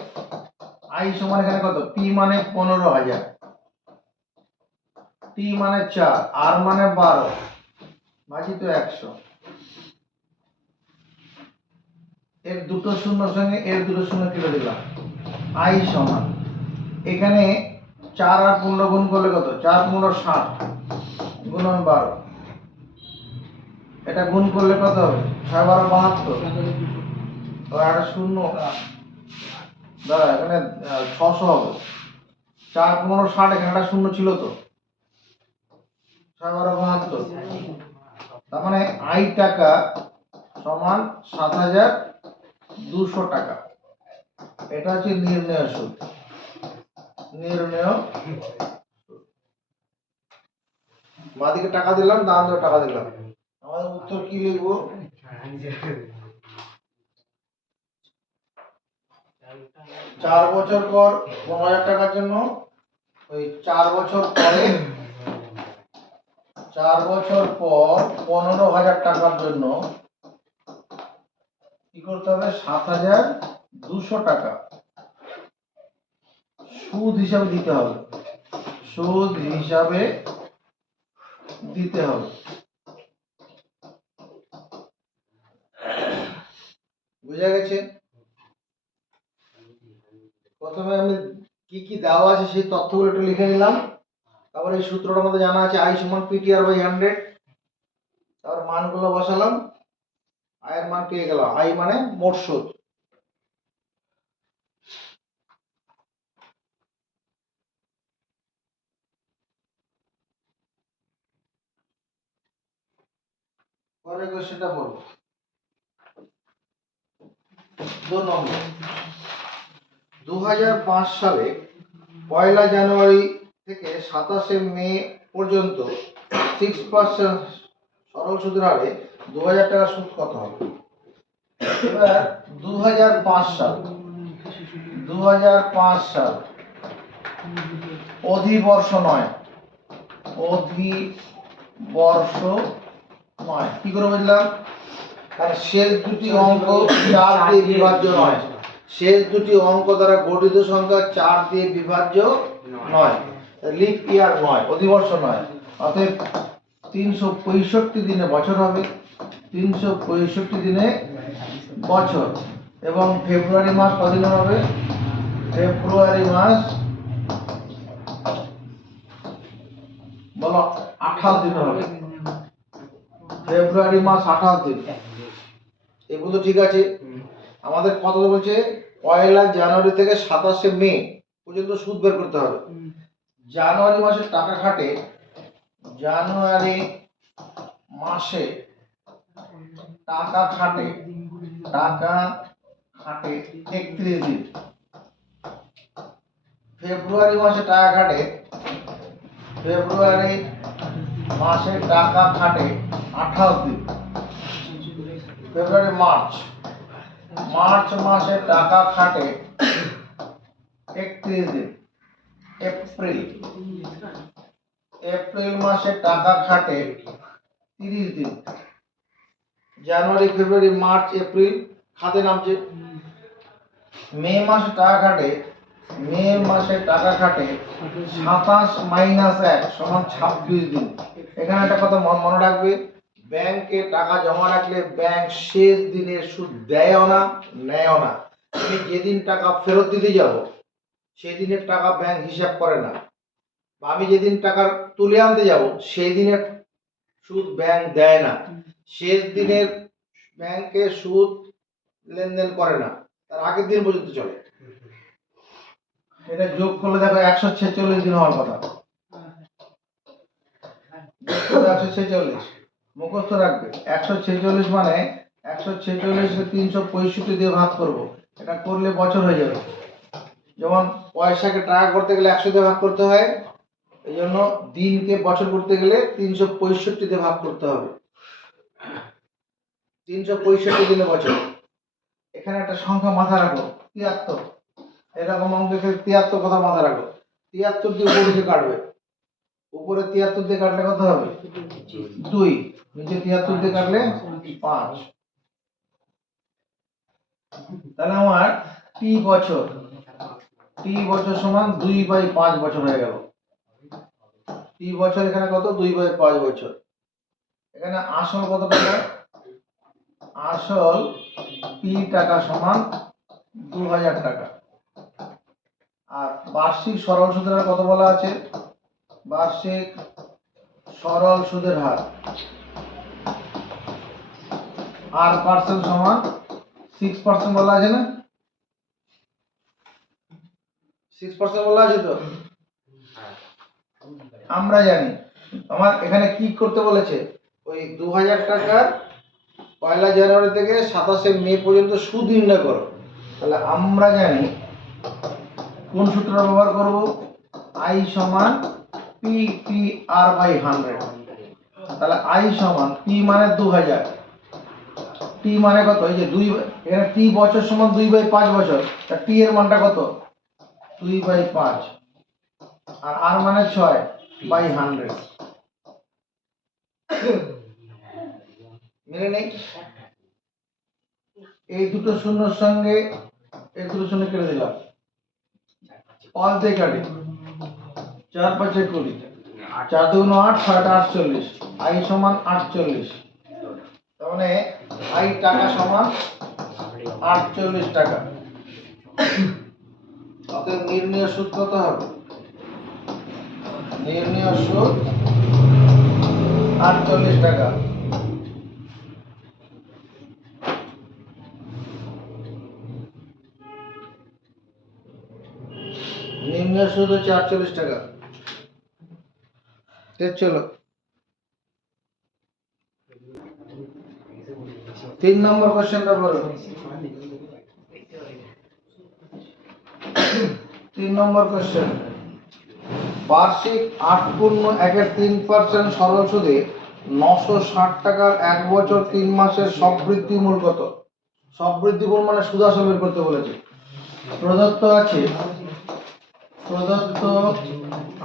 I সমান এখানে কত? P মানে 15,000, T মানে 4, R মানে 12 ভাজিত 100। এর দুটো শূন্যর সঙ্গে এর দুটো শূন্য কেটে দিলাম। I সমান এখানে 4 আর 15 গুণ করলে কত? 4 15 60 গুণন 12। এটা গুণ করলে কত হবে? 6 12 72। আর একটা শূন্য দাঁড়া, এখানে 600 হবে। 4 15 60, এখানে একটা শূন্য ছিল তো। 6 12 72। তার মানে I টাকা সমান 7,200 টাকা। এটা হচ্ছে নির্ণয় সুদ। নির্ণয় বাদিকে টাকা দিলাম, ডান দিকে টাকা দিলাম। আমাদের উত্তর কি লিখবো? 4 বছর পর 15,000 টাকার জন্য ওই 4 বছর পরে 4 বছর পর 15,000 টাকার জন্য কি করতে হবে? 7,200 টাকা সুদ হিসাবে দিতে হবে। সুদ হিসাবে দিতে হবে। বুঝা গেছে? প্রথমে আমি কি কি দেওয়া আছে সেই তথ্যগুলো একটু লিখে নিলাম। তারপর এই সূত্রটা আমাদের জানা আছে I সমান PTR/100। তারপর মানগুলো বসালাম, I এর মান পেয়ে গেলাম। I মানে মোট সুদ। পরের কোশ্চেনটা বলবো। 2 নম্বর। 2005 সালে 1 জানুয়ারি থেকে 27 মে পর্যন্ত 6% সরল সুদের হারে 2,000 টাকা সুদ কত হবে? এবার 2005 সাল অধিবর্ষ নয়, অধিবর্ষ নয়। কি করে বুঝলাম? কারণ শেষ দুটি অঙ্ক 4 দিয়ে বিভাজ্য নয়। শেষ দুটি অঙ্ক দ্বারা গঠিত সংখ্যা 4 দিয়ে বিভাজ্য নয়। লিপ ইয়ার নয়, অধিবর্ষ নয়। অতএব 365 দিনে বছর হবে। 365 দিনে বছর। এবং ফেব্রুয়ারি মাস কদিন হবে? ফেব্রুয়ারি মাস বলো 28 দিন হবে। ফেব্রুয়ারি মাস 28 দিন। এগুলো ঠিক আছে। আমাদের কত বলছে? 1 জানুয়ারি থেকে 27 মে পর্যন্ত সুদ বের করতে হবে। জানুয়ারি মাসে টাকা খাটে, জানুয়ারি মাসে টাকা খাটে 31 দিন। ফেব্রুয়ারি মাসে টাকা খাটে, ফেব্রুয়ারি মাসে টাকা খাটে 28 দিন। ফেব্রুয়ারি মার্চ মার্চ মাসে টাকা খাটে 31 দিন। এপ্রিল মাসে টাকা খাটে 30 দিন। জানুয়ারি ফেব্রুয়ারি মার্চ এপ্রিল খাতে নামছে। মে মাসে টাকা খাটে 27 মাইনাস 1 সমান 26 দিন। এখানে একটা কথা মনে রাখবে, ব্যাংকে টাকা জমা রাখলে ব্যাংক শেষ দিনের সুদ দেয়ও না নেয়ও না। আমি যেদিন টাকা ফেরত দিতে যাব সেই দিনের টাকা ব্যাংক হিসাব করে না, বা আমি যেদিন টাকা তুলে আনতে যাব সেই দিনের সুদ ব্যাংক দেয় না। শেষ দিনের ব্যাংকে সুদ লেনদেন করে না, তার আগের দিন পর্যন্ত চলে। এটা যোগ করলে দেখো 146 দিন হওয়ার কথা। 146 মুখস্থ রাখবে। 146 মানে 146 কে 365 দিয়ে ভাগ করব। এটা করলে বছর হয়ে যাবে। যেমন পয়সাকে টাকা করতে গেলে 100 দিয়ে ভাগ করতে হয়, এই জন্য দিনকে বছর করতে গেলে 365 দিয়ে ভাগ করতে হবে। 365 দিনে বছর। এখানে একটা সংখ্যা মাথায় রাখো, 73। এরকম অঙ্কের 73 কথা মাথায় রাখো। 73 দিয়ে উপর দিকে কাটবে, উপরে 73 দিয়ে কাটলে কত হবে? 2। নিচে 73 দিয়ে কাটলে 5। তাহলে আমার টি বছর সমান 2/5 বছর হয়ে গেল। টি বছর এখানে কত? 2/5 বছর। এখানে আসল কত টাকা? আসল পি টাকা সমান 2000 টাকা। আর বার্ষিক সরল সুদের হার কত বলা আছে? বার্ষিক সরল সুদের হার R% সমান 6% বলা আছে না? 6% বলা আছে তো? আমরা জানি। আমার এখানে কি করতে বলেছে? ওই 2000 টাকার 1 জানুয়ারি থেকে 27 মে পর্যন্ত সুদ নির্ণয় করো। তাহলে আমরা জানি কোন সূত্র ব্যবহার করব? I সমান PTR/100। তাহলে I সমান P মানে 2000, T মানে কত? এই যে 2, এখানে T বছর সমান 2/5 বছর। তা T এর মানটা কত? 2/5। আর R মানে 6/100। মিলে নেই? এই দুটো শূন্যর সঙ্গে এই দুটো শূন্য কেটে দিলাম। 5 দিয়ে কাটি, 4 5 20, 4 2 8, 6 48। I সমান 48। তার মানে I টাকা সমান 48 টাকা। অতএব নির্ণয় সুদ কত হবে? নির্ণয় সুদ 48 টাকা। নির্ণয় সুদ হচ্ছে 48 টাকা। চলো 3 নম্বর কোশ্চেনটা বলো। 3 নম্বর কোশ্চেন, বার্ষিক 8.1% সরল সুদে 960 টাকার 1 বছর 3 মাসের সববৃদ্ধি মূল কত? সববৃদ্ধি মূল মানে সুদ আসল বের করতে বলেছে। প্রদত্ত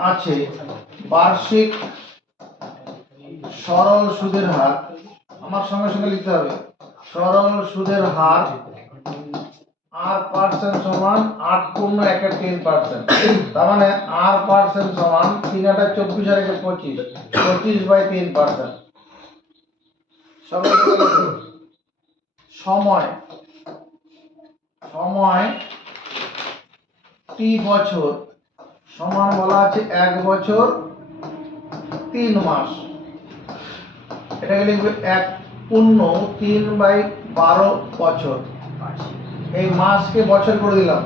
আছে বার্ষিক সরল সুদের হার। আমার সঙ্গে সঙ্গে লিখতে হবে সরল সুদের হার R% সমান 8.1%। তার মানে R% সমান 3 8 24 আর 25, 25/3%। সময় T বছর সমান বলা আছে 1 বছর 3 মাস। এটাকে লিখবে 1.3/12 বছর। এই মাসকে বছর করে দিলাম।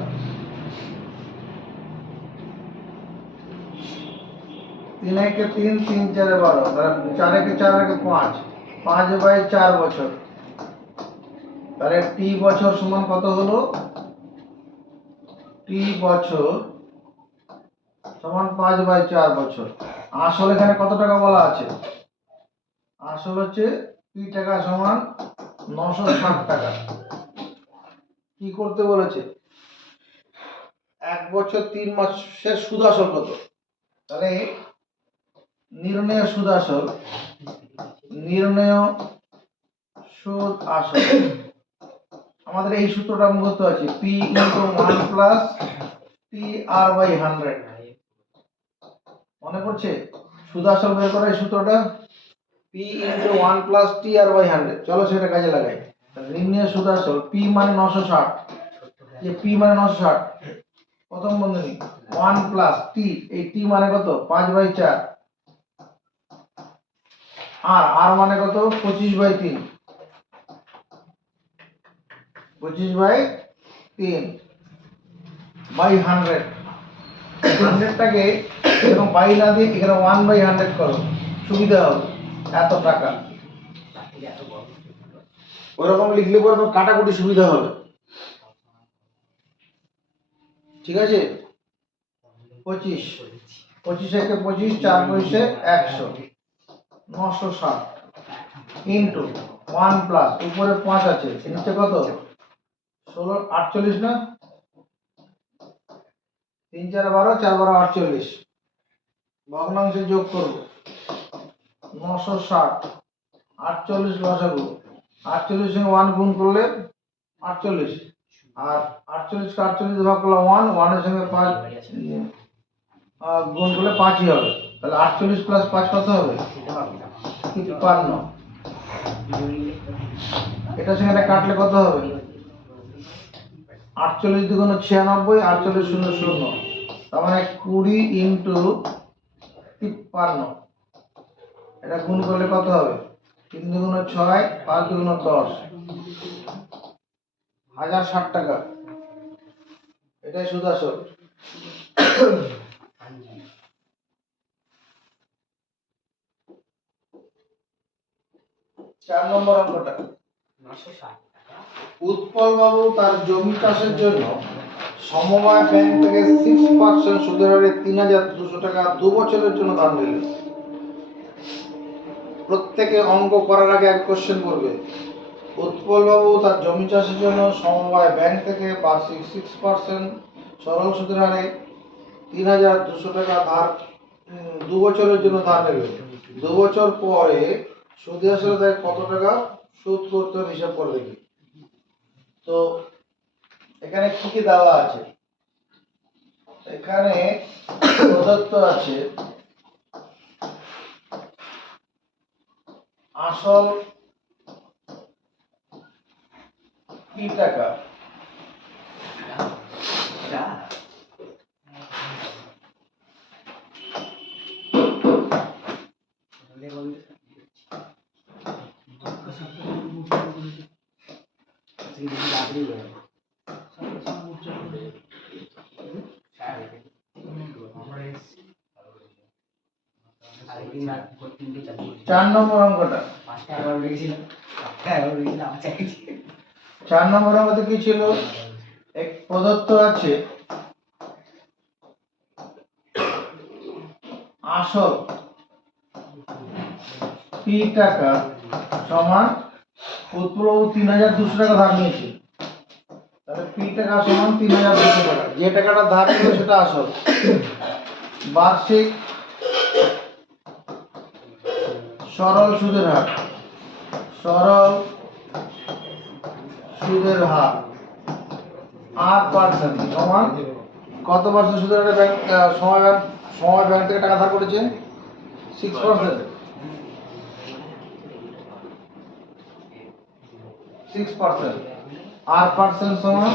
3 1 3, 3 4 12, 4 1 4 5, 5/4 বছর। তাহলে টি বছর সমান কত হলো? টি বছর সমান 5/4 বছর। আসল এখানে কত টাকা বলা আছে? আসল হচ্ছে পি টাকা সমান 960 টাকা। কি করতে বলেছে? 1 বছর 3 মাসের সুদ আসল কত? তাহলে নির্ণয় সুদ আসল, নির্ণয় সুদ আসল, আমাদের এই সূত্রটা মুখস্থ আছে, P into 1 plus T R by 100। মনে পড়ছে? সুদ আসল বের করার এই সূত্রটা P into 1 plus T R by 100। চলো সেটা কাজে লাগাই। নির্ণয় সুদ আসল, পি মানে 960, যে পি মানে 960, প্রথম বন্ধনী 1 প্লাস টি, এই টি মানে কত? 5/4, আর আর মানে কত? 25/3, 25/3 বাই 100। 100টাকে এরকম বাই না দিয়ে এখানে 1/100 করো, সুবিধা হবে। এত টাকা ওইরকম লিখলে পরে কাটাকুটি সুবিধা হবে। ঠিক আছে? 25, 25 একে 25, 4 পয়সে 100, 960 ইন্টু 1 প্লাস উপরে 5 আছে, নিচে কত? 16, 48 না? 3 4 12, 4 12 48, ভগ্নাংশে যোগ করব। 960, 48 লসাগু, 48 সঙ্গে 1 গুণ করলে 48, আর 48 কে 48 ভাগ করলে 1, 1 এর সঙ্গে 5 গুণ করলে 5ই হবে। তাহলে 48 প্লাস 5 কত হবে? 53। এটার সঙ্গে এটা কাটলে কত হবে? 48 দুগুণ 96, 48 শূন্য শূন্য, তার মানে 20 ইন্টু 53। এটা গুণ করলে কত হবে? 3 দুগুণ 6, 5 দুগুণ 10, 1060 টাকা। এটাই সুদ আসল। 4 নম্বর অঙ্কটা, উৎপল বাবু তার জমি চাষের জন্য সমবায় ব্যাংক থেকে 6% সুদের হারে 3200 টাকা 2 বছরের জন্য ধার নিলেন। প্রত্যেকে অঙ্ক করার আগে এক কোশ্চেন করবে। উৎপল বাবু তার জমি চাষের জন্য সমবায় ব্যাংক থেকে বার্ষিক 6% সরল সুদের হারে 3200 টাকা ধার 2 বছরের জন্য ধার নেবেন। 2 বছর পরে সুদে আসলে তাই কত টাকা সুদ করতে হবে হিসাব করে দেখি। তো এখানে কি কি দেওয়া আছে? এখানে প্রদত্ত আছে আসল কি টাকা, চার নম্বর অঙ্কটা। 4 নম্বর অঙ্কতে কি ছিল? এক প্রদত্ত আছে আসল পি টাকা সমান উৎপল 3200 টাকা ধার নিয়েছে। তাহলে পি টাকা সমান 3200 টাকা, যে টাকাটা ধার নিল সেটা আসল। বার্ষিক সরল সুদের হার, সরল সুদের হার 8% সমান কত পার্সেন্ট সুদের হারে ব্যাংক সময় ব্যাংক থেকে টাকা ধার করেছে? 6%। 6%, 8% সমান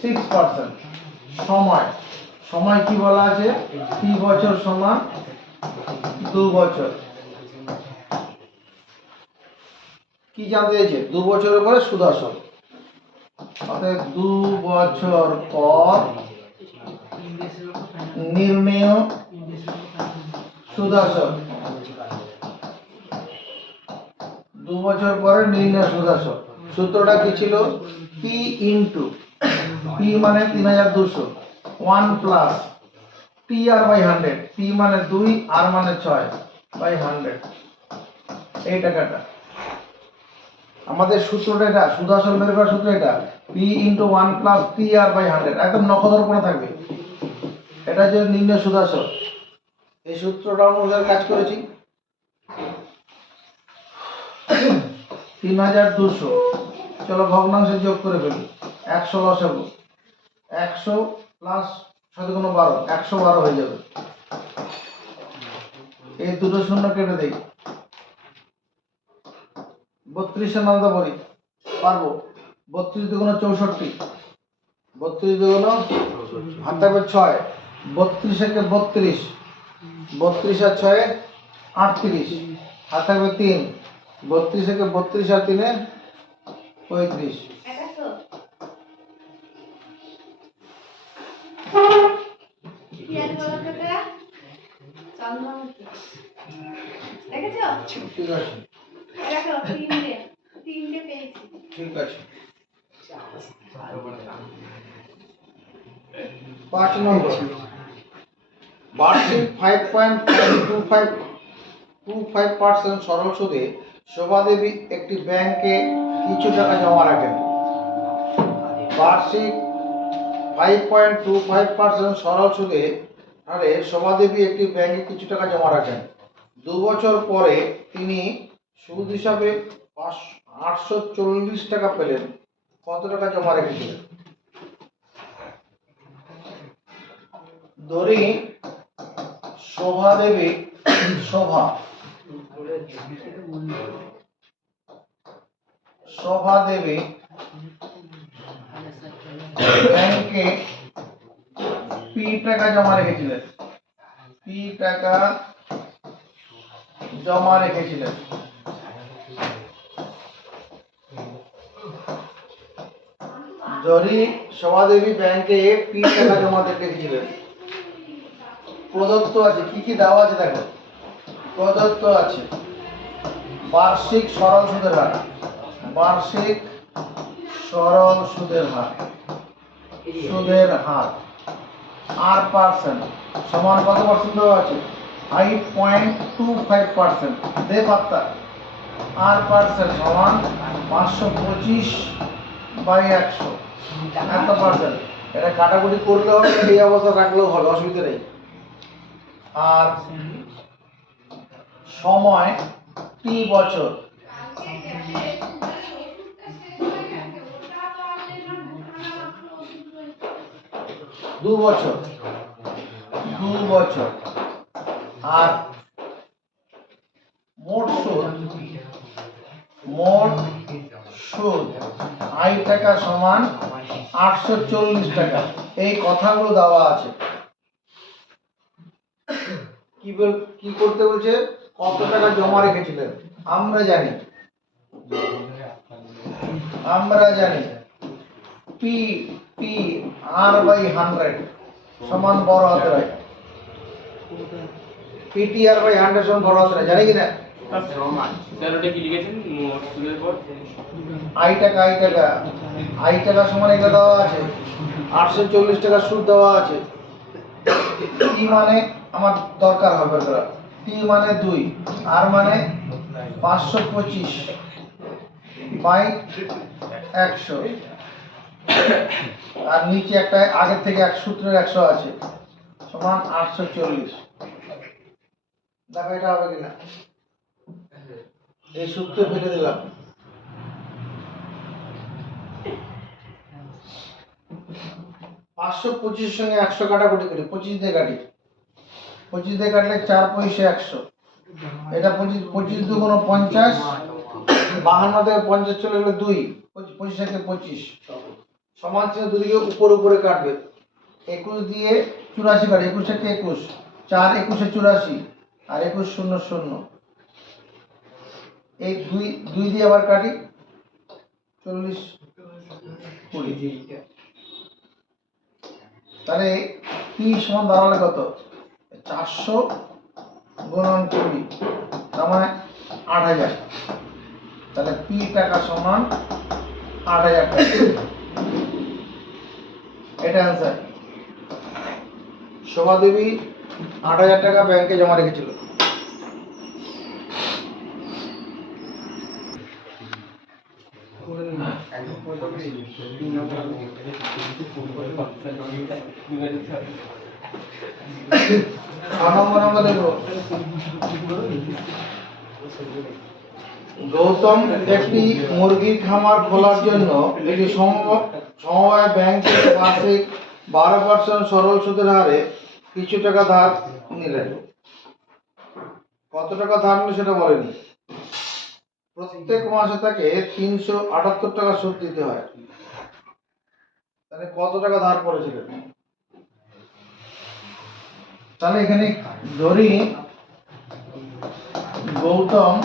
6%। সময়, সময় কি বলা আছে? 3 বছর সমান 2 বছর। কি জানতে চাইছে? 2 বছরের পরে সুদ আসল, অর্থাৎ 2 বছর পর নির্ণেয় সুদ আসল, 2 বছর পরে নির্ণেয় সুদ আসল। সূত্রটা কি ছিল? পি ইন্টু, পি মানে 3200, 1 প্লাস টি আর বাই 100, টি মানে 2, আর মানে 6 বাই 100, এই টাকাটা। আমাদের সূত্রটা এটা, সুদ আসল বের করার সূত্র এটা, P into 1 plus T R by 100, একদম নখদর্পণে থাকবে। এটা যে নির্ণয় সুদ আসল, এই সূত্রটা অনুসারে কাজ করেছি। 3200, চলো ভগ্নাংশে যোগ করে ফেলি। 100 লসাগু, 100 প্লাস 7×12, 112 হয়ে যাবে। এই দুটো শূন্য কেটে দেই, 32 নামটা বলি, পারবো। 32 দুগুণ 64, 32 দুগুণ হাত থাকবে 6, 32 একে 32, 32 আর 6 38, হাত থাকবে 3, 32 একে 32 আর 3 35। ঠিক আছে, ঠিক আছে। 5 নম্বর, বার্ষিক 5.25% সরল সুদে শোভাদেবী একটি ব্যাংকে কিছু টাকা জমা রাখেন। বার্ষিক 5.25% সরল সুদে হারে শোভাদেবী একটি ব্যাংকে কিছু টাকা জমা রাখেন। 2 বছর পরে তিনি সুদ হিসাবে 840 টাকা পেলেন। কত টাকা জমা রেখেছিলেন? ধরি শোভাদেবী, শোভাদেবী ব্যাংকে পি টাকা জমা রেখেছিলেন, পি টাকা জমা রেখেছিলেন। ধরি শোভাদেবী ব্যাংকে পি টাকা জমা রেখেছিলেন। প্রদত্ত আছে, কি কি দেওয়া আছে দেখো। প্রদত্ত আছে বার্ষিক সরল সুদের হার, বার্ষিক সরল সুদের হার, সুদের হার আর পার্সেন্ট সমান কত পার্সেন্ট দেওয়া আছে? 5.25%। দে পাত্তা, আর পার্সেন্ট সমান 525/100, এত পার্সেন্ট। এটা কাটাকুটি করলে হবে, এই অবস্থা রাখলেও হবে, অসুবিধা নেই। আর সময় টি বছর, দু বছর, আর মোট সুদ আই টাকা সমান 840 টাকা। এই কথাগুলো দেওয়া আছে। কি করতে বলছে? কত টাকা জমা রেখেছিলেন। আমরা জানি পি আর বাই 100 সমান বড় হাতের হয়, পিটি আর বাই 100 সমান বড় হাতের হয়, জানি কি না? আই টাকা সমান এটা দেওয়া আছে, 840 টাকা সুদ দেওয়া আছে। টি মানে আমার দরকার হবে, টি মানে 2, আর মানে 525/100, আর নিচে একটা আগের থেকে এক সূত্রের 100 আছে, সমান 840। দেখো এটা হবে কিনা, এই সূত্র ফেলে দিলাম। 525 সঙ্গে 100 কাটাকুটি করি, 25 দিয়ে কাটি, 25 দিয়ে কাটলে 4 পয়সা 100, এটা 25 দুগুণ 50, 52 থেকে 50 চলে গেলে 2, 25 থেকে 25 সমান চিহ্ন দুদিকে উপরে কাটবে। 21 দিয়ে 84 কাটে, 21 থেকে 21, 4 21 84, আর 21 0 0, এই 2 দিয়ে আবার কাটি, 40 20। তাহলে পি সমান দাঁড়ালে কত? 400 গুণন 20, তার মানে 8000। তাহলে পি টাকা সমান 8000 টাকা। এটা आंसर। শোভাদেবী 8000 টাকা ব্যাংকে জমা রেখেছিল। গৌতম একটি মুরগির খামার খোলার জন্য একটি সমবায় ব্যাংক থেকে মাসিক 12% সরল সুদের হারে কিছু টাকা ধার নিলেন। কত টাকা ধার নিল সেটা বলেনি। প্রত্যেক মাসে তাকে 378 টাকা সুদ দিতে হয়। তাহলে কত টাকা ধার করেছিলেন? তাহলে এখানে ধরি গৌতম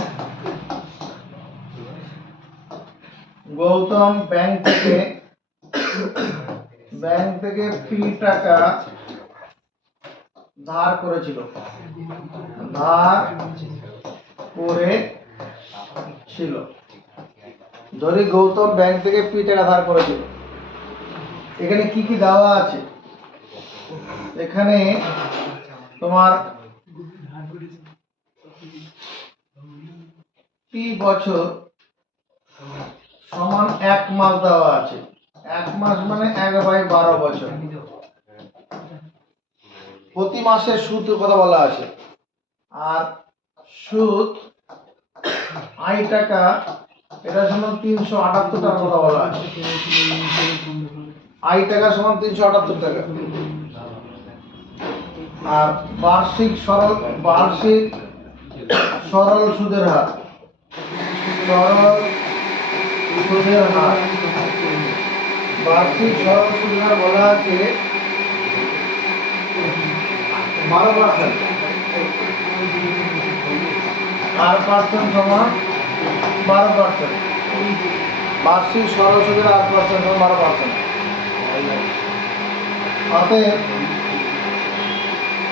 ব্যাংক থেকে পি টাকা ধার করেছিল। ধরি গৌতম ব্যাংক থেকে পি টাকা ধার করেছিল। এখানে কি কি দেওয়া আছে? এখানে তোমার পি বছর সমান 1 মাস দেওয়া আছে। 1 মাস মানে 1/12 বছর। প্রতি মাসে সুদ কথা বলা আছে। আর সুদ আই টাকা, এটা সমান 378 টাকা কথা বলা আছে। আই টাকা সমান 378 টাকা। আর বার্ষিক সরল সুদের হার, বার্ষিক সরল সুদের হার বলা আছে 12%। আর পার্সেন্ট সমান 12%। বার্ষিক সরল সুদের 8% সমান 12%। অতএব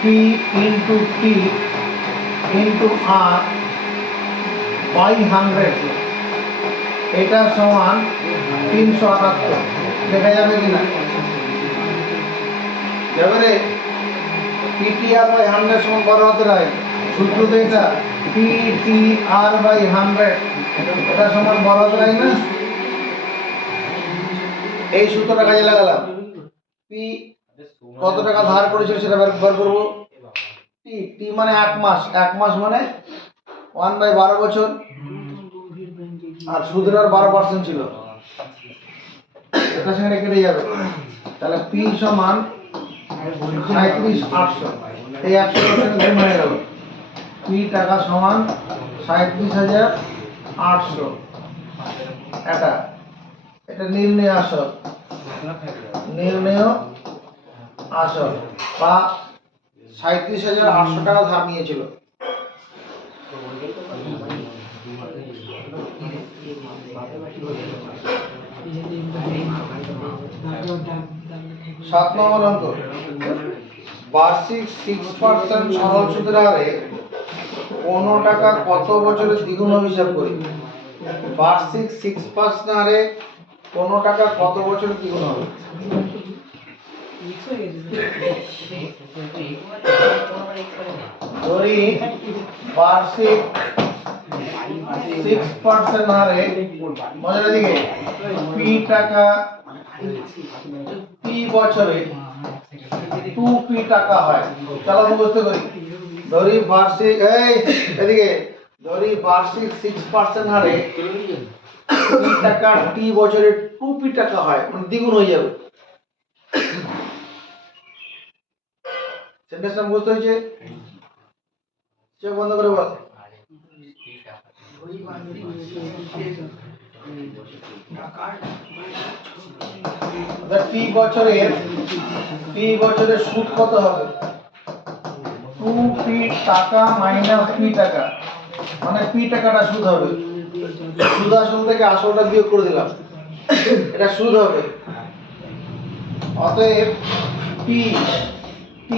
P into T into R by 100, এটা সমান 378। দেখা যাবে কিনা? যাবে রে। পিটিআর বাই 100 সমান 12 হতে হয়। সূত্র তো এটা, পিটিআর বাই 100 এটা সমান 12 হতে হয় না? এই সূত্রটা কাজে লাগালাম। পি কত টাকা ধার করেছিল সেটা বের করবো। টি মানে 1 মাস, 1 মাস মানে 1/12 বছর। আর সুদের হার 12% ছিল। এটা সেখানে কেটে যাবে। তাহলে পি সমান 37,800। এই 100% গুণ হয়ে গেল। পি টাকা সমান 37,800। এটা নির্ণয় আসল বা 37,800 টাকা ধার নিয়েছিল। 7 নম্বর অঙ্ক। বার্ষিক 6% সরল সুদের হারে 15 টাকা কত বছরে দ্বিগুণ হিসাব করি। বার্ষিক 6% হারে 15 টাকা কত বছরে দ্বিগুণ হবে? ধরি বার্ষিক 6% হারে মজার দিকে পি টাকা পি বছরে 2p টাকা হয়। চলো মুখস্থ করি। ধরি বার্ষিক এদিকে ধরি বার্ষিক 6% হারে p টাকা t বছরে 2p টাকা হয়, মানে দ্বিগুণ হয়ে যাবে। সেন্টেন্সটা মুখস্থ হয়েছে? চোখ বন্ধ করে বল। বছরের সুদ কত হবে? 2p টাকা মাইনাস p টাকা, মানে p টাকাটা সুদ হবে। সুদ আসল থেকে আসলটা বিয়োগ করে দিলাম, এটা সুদ হবে। অতএব p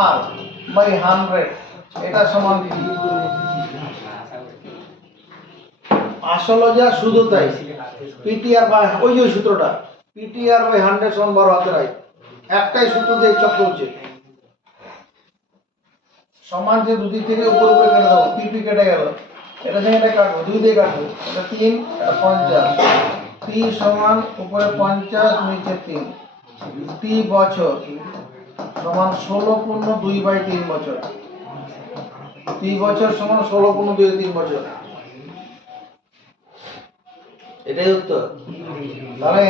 আর বাই 100 এটা সমান কি? আসল যা সুদ তাই। পিটিআর বাই ওই যে সূত্রটা, পিটিআর বাই 100 সমান 12 হাতে রাখ। একটাই সূত্র দিয়ে চক্র হচ্ছে। সমান যে দুদিক থেকে উপরে উপরে কেটে দাও, পিপি কেটে গেল। এটা থেকে এটা কাটবো, 2 দিয়ে কাটবো, এটা 3, এটা 50, t সমান উপরে 50 নিচে 3, t বছর সমান 16 পূর্ণ 2/3 বছর, t বছর সমান 16 পূর্ণ 2/3 বছর, এটাই উত্তর। তাহলে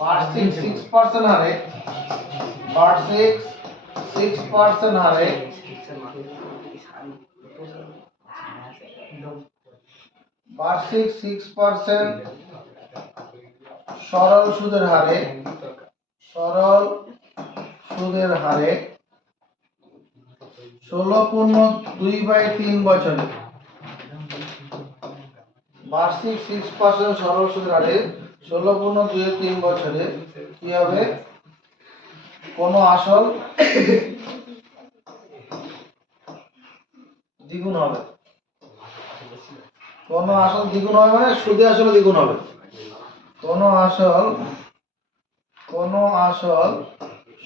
বার্ষিক 6% হারে, বার্ষিক 6% হারে বার্ষিক 6% সরল সুদের হারে, সরল সুদের হারে 16 পূর্ণ 2/3 বছরে, বার্ষিক 6% সরল সুদের হারে 16 পূর্ণ 2/3 বছরে কি হবে? কোন আসল দ্বিগুণ হবে, কোন আসল দ্বিগুণ হবে মানে সুদে আসলে দ্বিগুণ হবে, কোন আসল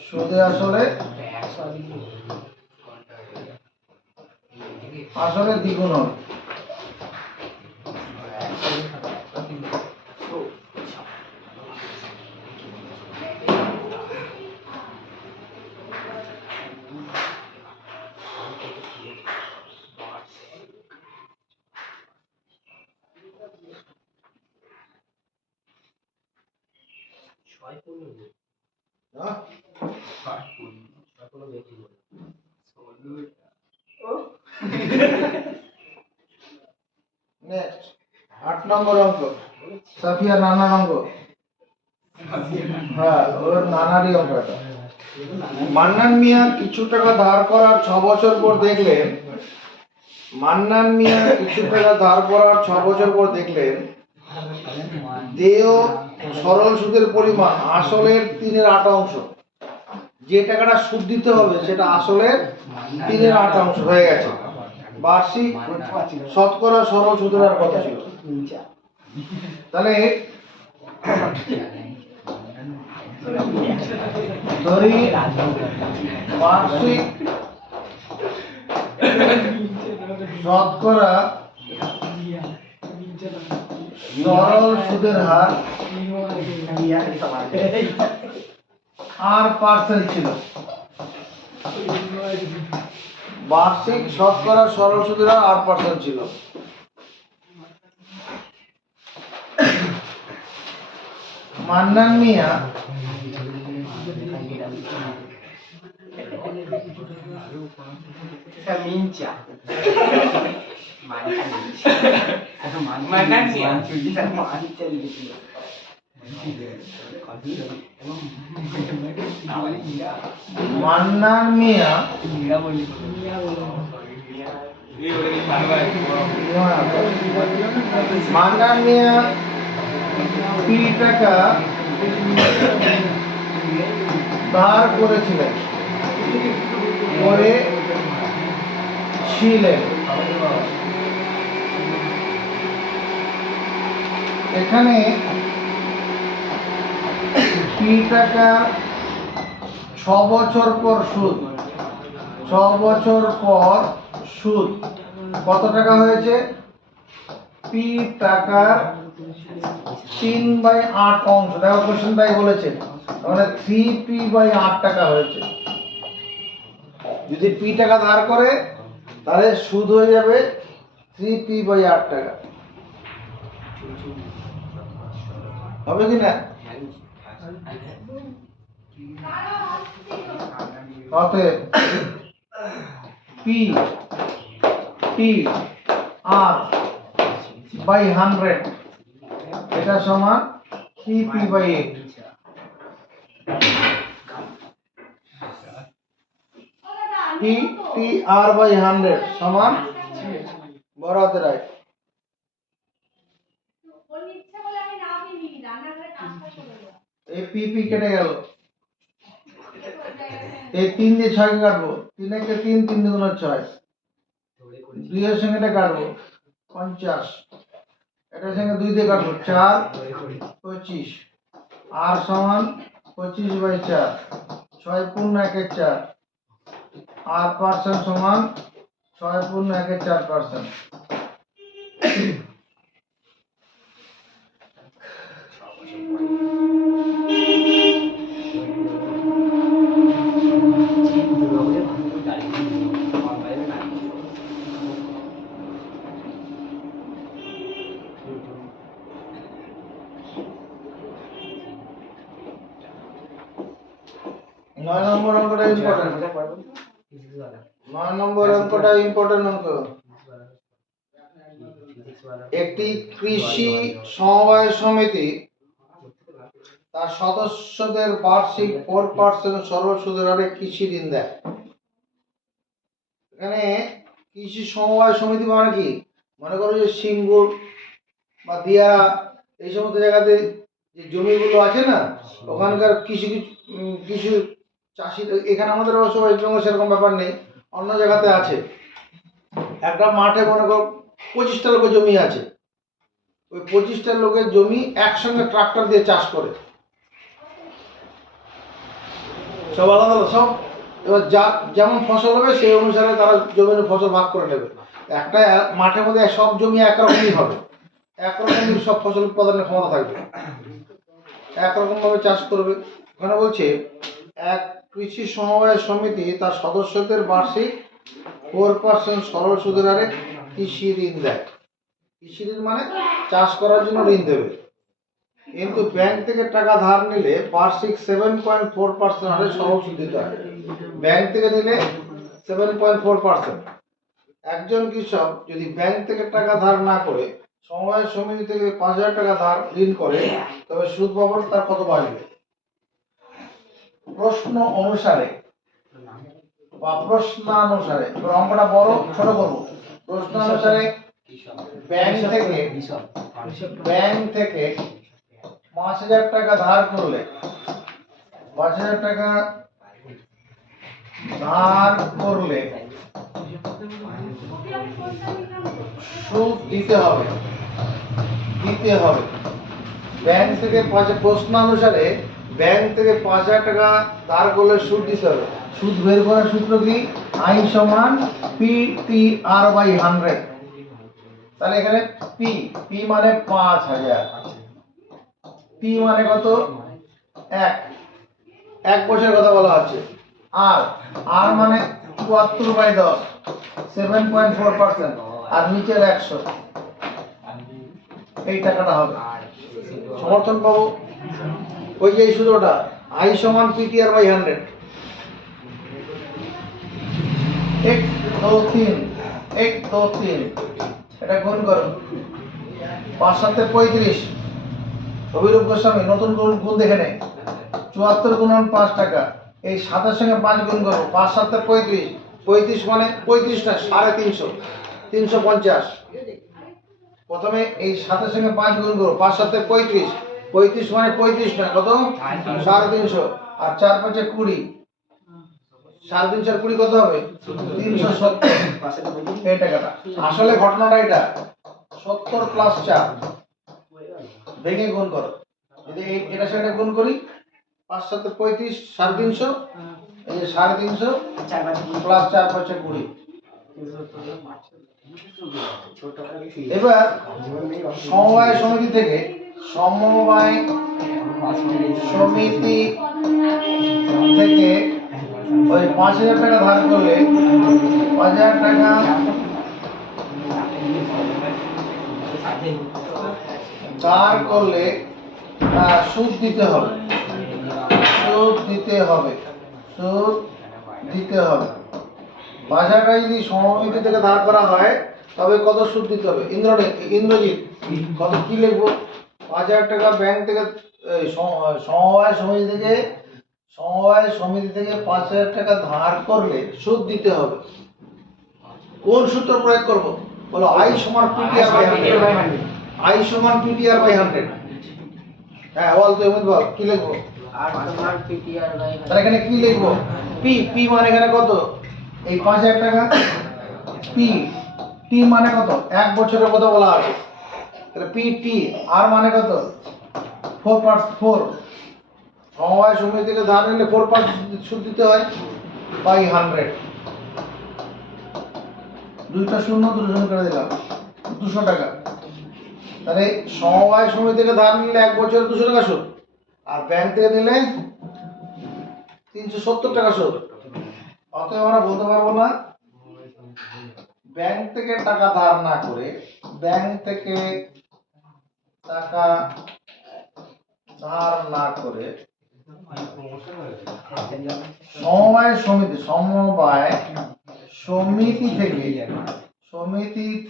সুদে আসলে দ্বিগুণ হবে। নেক্সট 8 নম্বর অঙ্ক, সাফিয়া নানার অঙ্ক। হ্যাঁ, ওর নানারই অঙ্কটা। মান্নান মিয়া কিছু টাকা ধার করার 6 বছর পর দেখলেন, মান্নান মিয়া কিছু টাকা ধার করার 6 বছর পর দেখলেন দেয় সরল সুদের পরিমাণ আসলের 3/8 অংশ, যে টাকাটা সুদ দিতে হবে সেটা আসলের 3/8 অংশ হয়ে গেছে। বার্ষিক শতকরা সরল সুদের হার কত ছিল? তাহলে ধরি বার্ষিক শতকরা সরল সুদের হার R% ছিল, বার্ষিক শতকরা সরল সুদের হার R% ছিল। মান্নান মিয়া মান্নান মিয়া P টাকা ধার করেছিলেন, এখানে P টাকা 6 বছর পর সুদ, 6 বছর পর সুদ কত টাকা হয়েছে? P টাকার 3/8 অংশ, দেখো কোশ্চেন তাই বলেছে, মানে 3p/8 টাকা হয়েছে। যদি P টাকা ধার করে তাহলে সুদ হয়ে যাবে 3p/8 টাকা, হবে কি না? অতএব P/R/100 এটা সমান 3p/8। P/R/100 সমান বড় হাতের রাইট। এই p কেটে গেল, এই 3 দিয়ে 6 কে কাটবো, 3 একে 3, 3 দুগুণে 6, 2 এর সঙ্গে এটা কাটবো 50, এটার সঙ্গে 2 দিয়ে কাটবো 4, 25, r সমান 25/4, 6 পূর্ণ 1 4, R% সমান 6 পূর্ণ 1/4%। 9 নম্বর অঙ্কটা ইম্পর্টেন্ট। 9 নম্বর অঙ্কটা ইম্পর্টেন্ট অঙ্ক। একটি কৃষি সমবায় সমিতি তার সদস্যদের বার্ষিক 4% সরল সুদের হারে কৃষি ঋণ দেয়। এখানে কৃষি সমবায় সমিতি মানে কি, মনে করো যে সিঙ্গুর বা দিয়ারা এই সমস্ত জায়গাতে যে জমিগুলো আছে না, ওখানকার কিছু চাষি, এখানে আমাদের অবশ্য সেরকম ব্যাপার নেই, অন্য জায়গাতে আছে। একটা মাঠে মনে করো 25টা লোকের জমি আছে, ওই 25টা লোকের জমি একসঙ্গে ট্রাক্টর দিয়ে চাষ করে, সব আলাদা সব। এবার যেমন ফসল হবে সেই অনুসারে তারা জমির ফসল ভাগ করে নেবে। একটা মাঠের মধ্যে সব জমি একরকমই হবে, একরকমই সব ফসল উৎপাদনের ক্ষমতা থাকবে, একরকম ভাবে চাষ করবে। ওখানে বলছে এক কৃষি সমবায় সমিতি তার সদস্যদের বার্ষিক 4% সরল সুদের হারে কৃষি ঋণ দেয়। কৃষি ঋণ মানে চাষ করার জন্য ঋণ দেবে, কিন্তু ব্যাংক থেকে টাকা ধার নিলে বার্ষিক 7.4% হারে সরল সুদ দিতে হয়। ব্যাংক থেকে নিলে 7.4%। একজন কৃষক যদি ব্যাংক থেকে টাকা ধার না করে সমবায় সমিতি থেকে 5,000 টাকা ধার ঋণ করে, তবে সুদ বাবদ তার কত বাড়বে? প্রশ্ন অনুসারে বা প্রশ্নানুসারে, অঙ্কটা বড় ছোট করবো। প্রশ্নানুসারে ব্যাংক থেকে 5,000 টাকা ধার করলে 5,000 টাকা ধার করলে সুদ দিতে হবে। ব্যাংক থেকে প্রশ্নানুসারে ব্যাংক থেকে 5,000 টাকা ধার করলে সুদ দিতে হবে। সুদ বের করার সূত্র কি? I সমান PTR/100। তাহলে এখানে P মানে 5,000, P মানে কত? 1 বছরের কথা বলা হচ্ছে। আর মানে 74/10, 7.4%, আর নিচের 100, এই টাকাটা হবে। সমর্থন পাবো ওই যে এই সূত্রটা, I সমান PTR/100। 1 2 3 এটা গুণ করো, 5 7 35। অভিরূপ গোস্বামী নতুন গুণ দেখে নেই। 74 গুণন 5 টাকা, এই 7 সঙ্গে 5 গুণ করো, 5 7 35, 35 মানে 35 না 350, 350। প্রথমে এই 7 সঙ্গে 5 গুণ করো, 5 7 35, 35 মানে 35 না কত? 350, আর 4 5 20, 350 আর 20 কত হবে? 370। এই টাকাটা আসলে ঘটনাটা এটা 70 প্লাস 4 ভেঙে গুণ করো। যদি এটা সাথে গুণ করি, 5 7 35, 350, এই যে 350 প্লাস 4 5 20। এবার সমবায় সমিতি থেকে ওই 5,000 টাকা ধার করলে 5,000 টাকা ধার করলে সুদ দিতে হবে। 5,000 টাকা যদি সমিতি থেকে ধার করা হয় তবে কত সুদ দিতে হবে? ইন্দ্রজিৎ কত কি লিখবো? 5,000 টাকা ব্যাংক থেকে সমবায় সমিতি থেকে 5,000 টাকা ধার করলে সুদ দিতে হবে। কোন সূত্র প্রয়োগ করব? বলো I সমান PTR/100। I সমান PTR/100। হ্যাঁ বল তো এমন বল, কি লিখবো? R সমান PTR/100। তাহলে এখানে কি লিখবো? P মানে এখানে কত? এই 5,000 টাকা। T মানে কত? 1 বছরের কথা বলা আছে, তাহলে PT। R মানে কত? 4%। সমবায় সমিতি থেকে ধার নিলে 4% সুদ দিতে হয় বাই 100। দুইটা শূন্য করে দিলাম, 200 টাকা। তাহলে সমবায় সমিতি থেকে ধার নিলে 1 বছরে 200 টাকা সুদ, আর ব্যাংক থেকে নিলে 370 টাকা সুদ। অতএব আমরা বলতে পারবো না ব্যাংক থেকে টাকা ধার না করে সমবায় সমিতি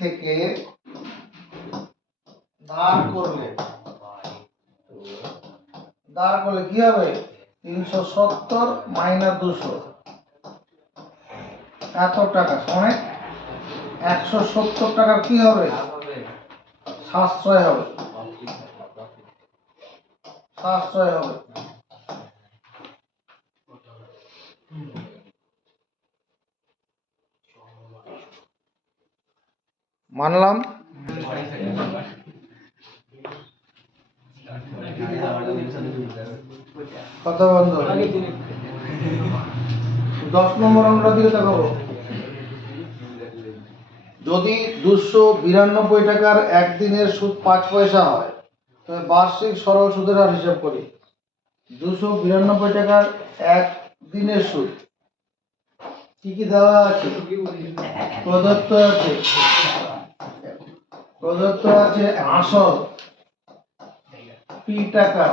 থেকে ধার করলে কি হবে? 370 মাইনাস 200 এত টাকা সমান 170 টাকার কি হবে? সাশ্রয় হবে। মানলাম। কথা বন্ধ। 10 নম্বর অঙ্কটা দিকে তাকাবো। যদি 292 টাকার একদিনের সুদ 5 পয়সা হয় তবে বার্ষিক সরল সুদের হার হিসাব করি। 292 টাকার একদিনের সুদ কি কি দেওয়া আছে? প্রদত্ত আছে আসল পি টাকা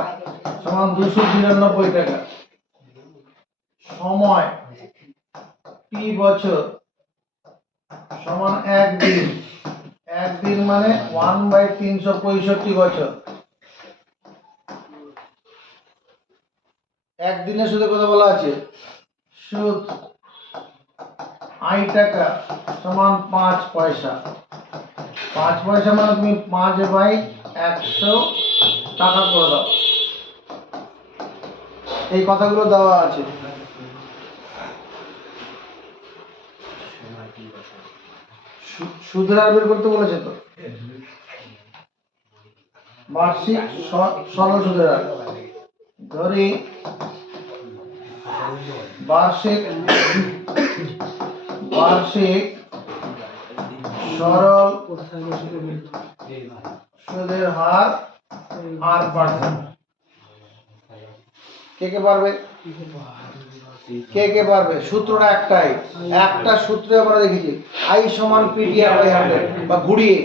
সমান 292 টাকা, সময় পি বছর সমান একদিন মানে 1/365 বছর। একদিনের সুদের কথা বলা আছে। সুদ আই টাকা সমান 5 পয়সা। 5 পয়সা মানে তুমি 5/100 টাকা করে দাও। এই কথাগুলো দেওয়া আছে। সুদের হার বের করতে বলেছে তো। বার্ষিক সরল সুদের হার ধরি বার্ষিক সরল সুদের হার 8%। কে পারবে? সূত্রটা একটাই, একটা সূত্রে আমরা দেখেছি I সমান PTR/100 বা ঘুরিয়ে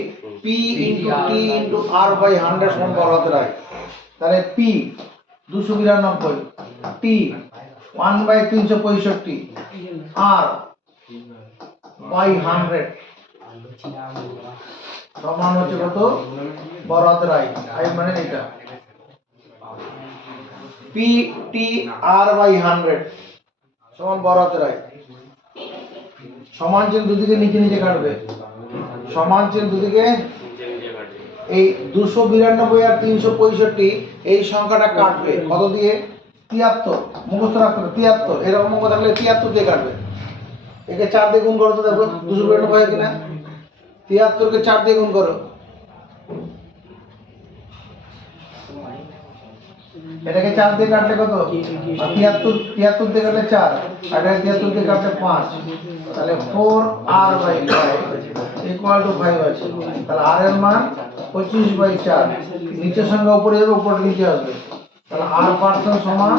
P × T × R/100 সমান বড় হাতের I। তাহলে P 292, T 1/365, R/100 সমান হচ্ছে কত? বড় হাতের I মানে এটা PTR/100 সমান বড় হাতের I। সমান চিহ্ন দুদিকে নিচে কাটবে। সমান চিহ্ন দুদিকে এই 292 আর 365 এই সংখ্যাটা কাটবে কত দিয়ে? 73। মুখস্থ রাখতে হবে 73। এরকম অঙ্ক থাকলে 73 দিয়ে কাটবে। একে 4 দিয়ে গুণ করো তো দেখো 292 হয় কিনা। 73 কে 4 দিয়ে গুণ করো। এটাকে 4 দিয়ে কাটলে কত? 73 দিয়ে কাটলে 4 আর 73 দিয়ে কাটলে 5। তাহলে 4R/5 = 5 আছে। তাহলে R এর মান 25/4। নিচের সংখ্যা উপরে যাবে, উপরে নিচে আসবে। তাহলে R% সমান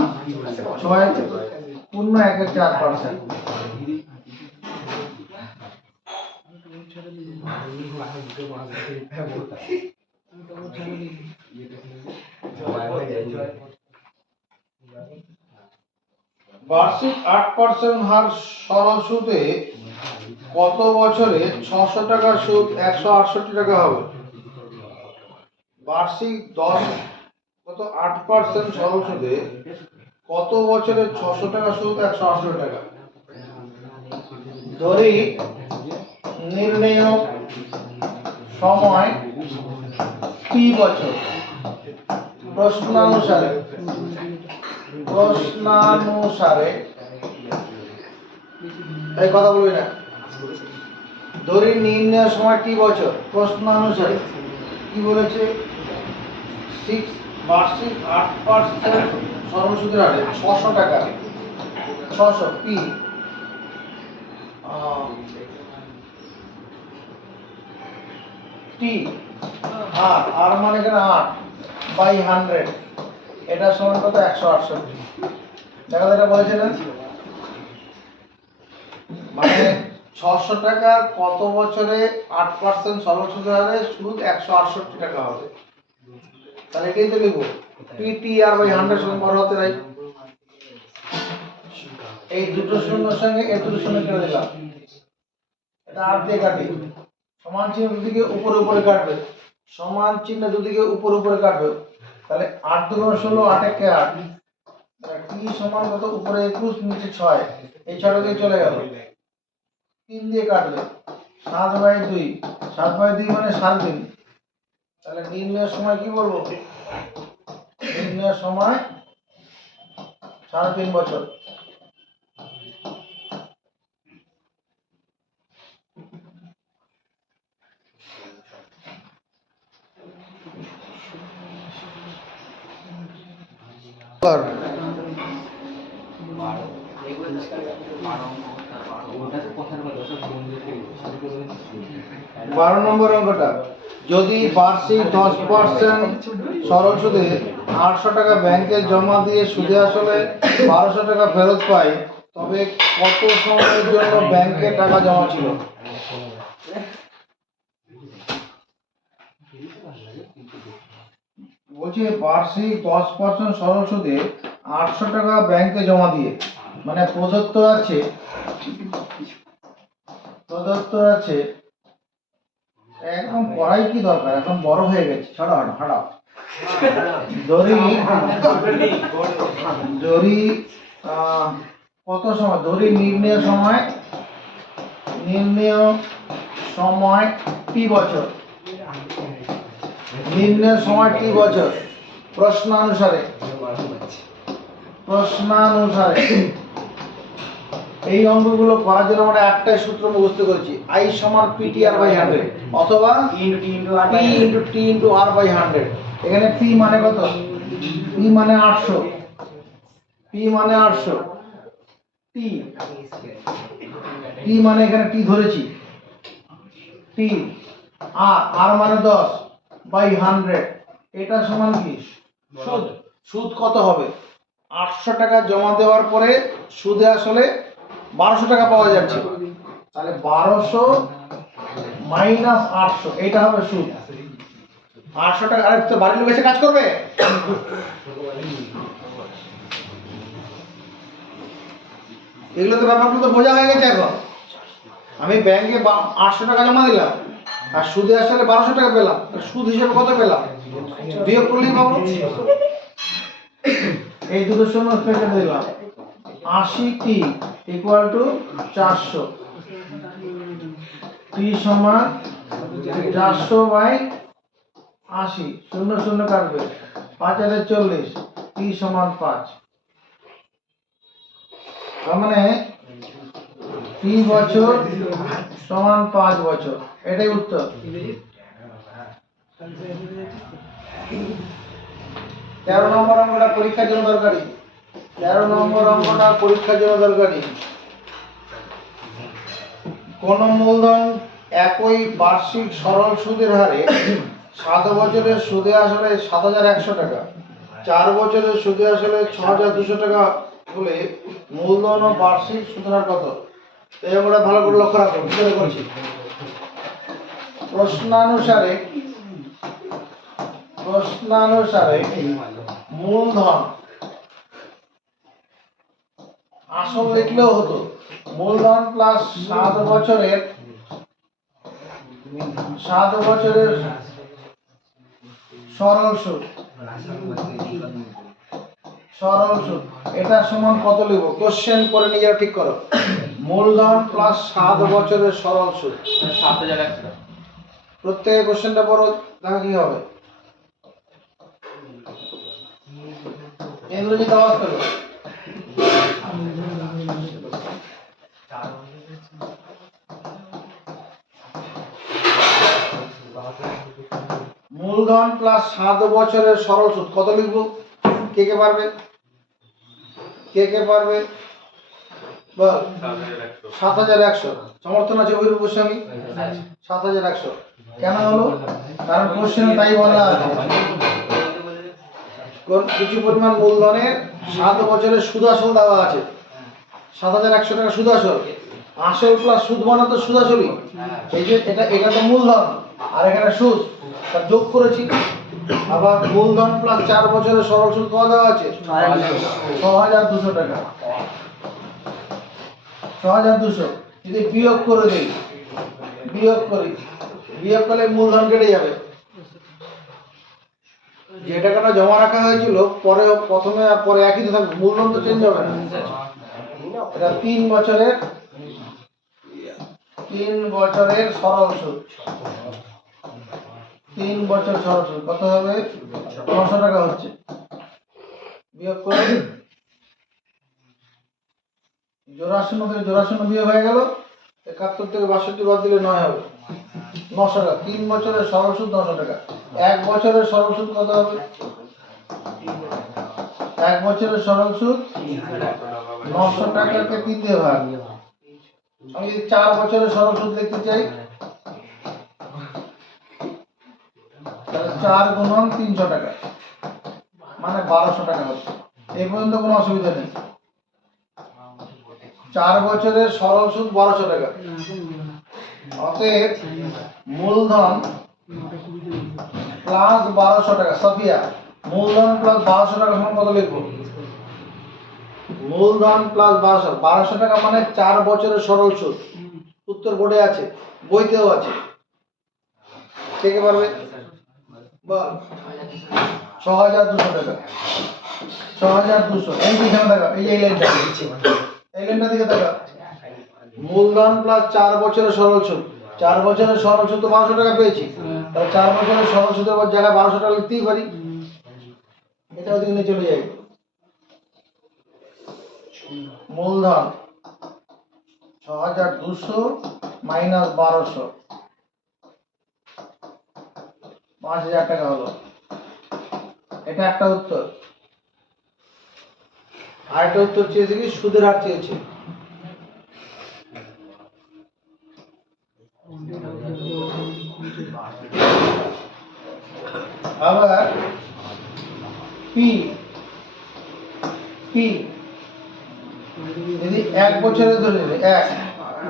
6.14%। বার্ষিক 8% হার সরল সুদে কত বছরে 600 টাকার সুদ 168 টাকা হবে? বার্ষিক 8% সরল সুদে কত বছরে 600 টাকা সুদ 168 টাকা? ধরি নির্ণেয় সময় T বছর। প্রশ্নানুসারে এই কথা বলবি না। ধরি নির্ণয় সময় T বছর। প্রশ্নানুসারে কি বলেছে? বার্ষিক 8% সরল সুদের হারে 600 টাকা 600 P T আর মানে এখানে 8/100 এটা সমান কত? 168। দেখো এটা বলেছে না, মানে 600 টাকা কত বছরে 8% সরল সুদের হারে সুদ 168 টাকা হবে। তাহলে এটাই তো লিখবো PTR/100 সমান বড় হাতের I। এই দুটো শূন্যর সঙ্গে এই দুটো শূন্য কেটে দিলাম, এটা 8 দিয়ে কাটি। সমান চিহ্ন দুদিকে উপরে উপরে কাটবে, সমান চিহ্ন দুদিকে উপরে উপরে কাটবে। তাহলে 8 দুগুণ 16, 8 একে 8। টি সমান কত? উপরে 21, নিচে 6, এই 6টা দিয়ে চলে গেল। 3 দিয়ে কাটবে, 7/2, 7/2 মানে 3.5। তাহলে নির্ণয়ের সময় কি বলবো? নির্ণয়ের সময় 3.5 বছর। বারো নম্বর অঙ্কটা, যদি বার্ষিক 10% সরল সুদে 800 টাকা ব্যাংকে জমা দিয়ে সুদে আসলে 1200 টাকা ফেরত পাই, তবে কত সময়ের জন্য ব্যাংকে টাকা জমা ছিল? বলছে বার্ষিক 10% সরল সুদে 800 টাকা ব্যাংকে জমা দিয়ে, মানে প্রদত্ত আছে একদম পড়াই কি দরকার, এখন বড় হয়ে গেছে, ছাড়ো হাঁটাও। ধরি কত সময়, ধরি নির্ণয় সময় টি বছর, নির্ণয় সময় টি বছর। প্রশ্নানুসারে এই অঙ্কগুলো করার জন্য আমরা একটাই সূত্র মুখস্থ করেছি, I সমান PTR/100 অথবা P × T × R/100। এখানে P মানে কত? P মানে 800, T মানে এখানে T ধরেছি, T, R মানে 10/100। এটা সমান কি? সুদ কত হবে? 800 টাকা জমা দেওয়ার পরে সুদে আসলে 1200 টাকা পাওয়া যাচ্ছে, তাহলে 1200 মাইনাস 800, এটা হবে সুদ। 800 টাকা। আরে তো বাড়ির লোক এসে কাজ করবে? এগুলো তো ব্যাপারগুলো তো বোঝা হয়ে গেছে। এখন আমি ব্যাংকে 800 টাকা জমা দিলাম আর সুদে আসলে 1200 টাকা পেলাম, সুদ হিসেবে কত পেলাম? বিয়োগ করলেই পাবো। এই দুটো শূন্য কেটে দিলাম, 80t = 400, t সমান 400/80, শূন্য শূন্য কাটবে, 5 × 40, t সমান 5। তার মানে t বছর সমান 5 বছর, এটাই উত্তর। 13 নম্বর অঙ্কটা পরীক্ষার জন্য দরকারি। 13 নম্বর অঙ্কটা পরীক্ষার জন্য দরকারি। কোন মূলধন একই বার্ষিক সরল সুদের হারে 7 বছরের সুদে আসলে 7100 টাকা, 4 বছরের সুদে আসলে 6200 টাকা হলে মূলধন ও বার্ষিক সুদের হার কত? এই অঙ্কটা ভালো করে লক্ষ্য রাখো, ভিতরে করছি। প্রশ্নানুসারে মূলধন আসল লিখলেও হতো, মূলধন প্লাস 7 বছরের সরল সুদ, এটা সমান কত লিখব? কোশ্চেন করে নিজেরা ঠিক করো। মূলধন প্লাস 7 বছরের সরল সুদ 7100। প্রত্যেকে কোশ্চেনটা পড়ো, দেখা কি হবে। ইংরেজিতে আওয়াজ করো। মূলধন প্লাস 7 বছরের সরল সুদ কত লিখব? কে পারবে? বল। 7100। সমর্থন আছে অভিরূপ গোস্বামী? 7100 কেন হলো? কারণ কোশ্চেনে তাই বলা আছে, কিছু পরিমাণ মূলধনের 7 বছরের সুদ আসল দেওয়া আছে, 7100 টাকা সুদ আসল। আসল প্লাস সুদ মানে তো সুদ আসলই। এই যে এটা তো মূলধন আর এখানে সুদ, তা যোগ করেছি। আবার মূলধন প্লাস 4 বছরের সরল সুদ কত দেওয়া আছে? 6200 টাকা। 6200 যদি বিয়োগ করে দেই, বিয়োগ করলে মূলধন কেটে যাবে। যে টাকাটা জমা রাখা হয়েছিল পরে প্রথমে আর পরে একই তো থাকবে, মূলধন তো চেঞ্জ হবে না। এটা 3 বছরের সরল সুদ। 3 বছর সরল সুদ কত হবে? 900 টাকা হচ্ছে। বিয়োগ করে 84 বিয়োগ হয়ে গেল, 71 থেকে 62 বাদ দিলে 9 হবে। 900 টাকা। 3 বছরের সরল সুদ 900 টাকা। 1 বছরের সরল সুদ কত হবে? 1 বছরের সরল সুদ 900 টাকাকে 3 দিয়ে ভাগ। আমি যদি 4 বছরের সরল সুদ লিখতে চাই তাহলে 4 গুণন 300 টাকা মানে 1200 টাকা হচ্ছে। এই পর্যন্ত কোনো অসুবিধা নেই। 4 বছরের সরল সুদ 1200 টাকা। অতএব মূলধন প্লাস 1200 টাকা। সাফিয়া, মূলধন প্লাস 1200 টাকা সমান কত লিখবো? মূলধন প্লাস 1200 টাকা মানে 4 বছরের সরল সুদ। উত্তর বোর্ডে আছে, বইতেও আছে। কে কে পারবে? বল। 6200 টাকা। 6200। এই দিকে দেখা, এই লাইনটা, এই লাইনটা দিকে দেখা। মূলধন প্লাস 4 বছরের সরল সুদ। 4 বছরের সরল সুদ তো 1200 টাকা পেয়েছি, তাহলে 4 বছরের সরল সুদের জায়গায় 1200 টাকা লিখতেই পারি। এটা ওদিকে নিয়ে চলে যাই। মূলধন 6200 মাইনাস 1200, 5000 টাকা হলো। এটা একটা উত্তর। আরেকটা উত্তর চেয়েছে কি? সুদের হার চেয়েছে। আবার পি যদি 1 বছরে ধরে 1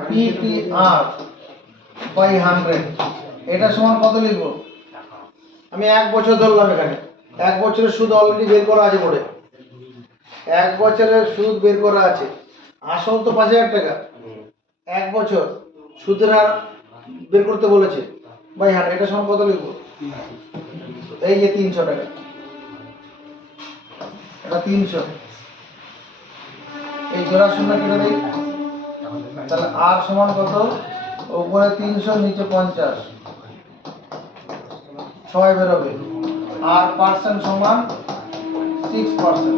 PTR বাই 100, এটা সমান কত লিখবো? আমি 1 বছর ধরলাম। এখানে 1 বছরের সুদ অলরেডি বের করা আছে বোর্ডে। 1 বছরের সুদ বের করা আছে। আসল তো 5000 টাকা। 1 বছর সুদের হার বের করতে বলেছে বাই 100, এটা সমান কত লিখবো? এই যে 300 টাকা। এটা 300। এই জোড়া শূন্য কেটে দেই, তাহলে আর সমান কত? উপরে 300 নিচে 50, 6 বেরোবে। আর পার্সেন্ট সমান 6%।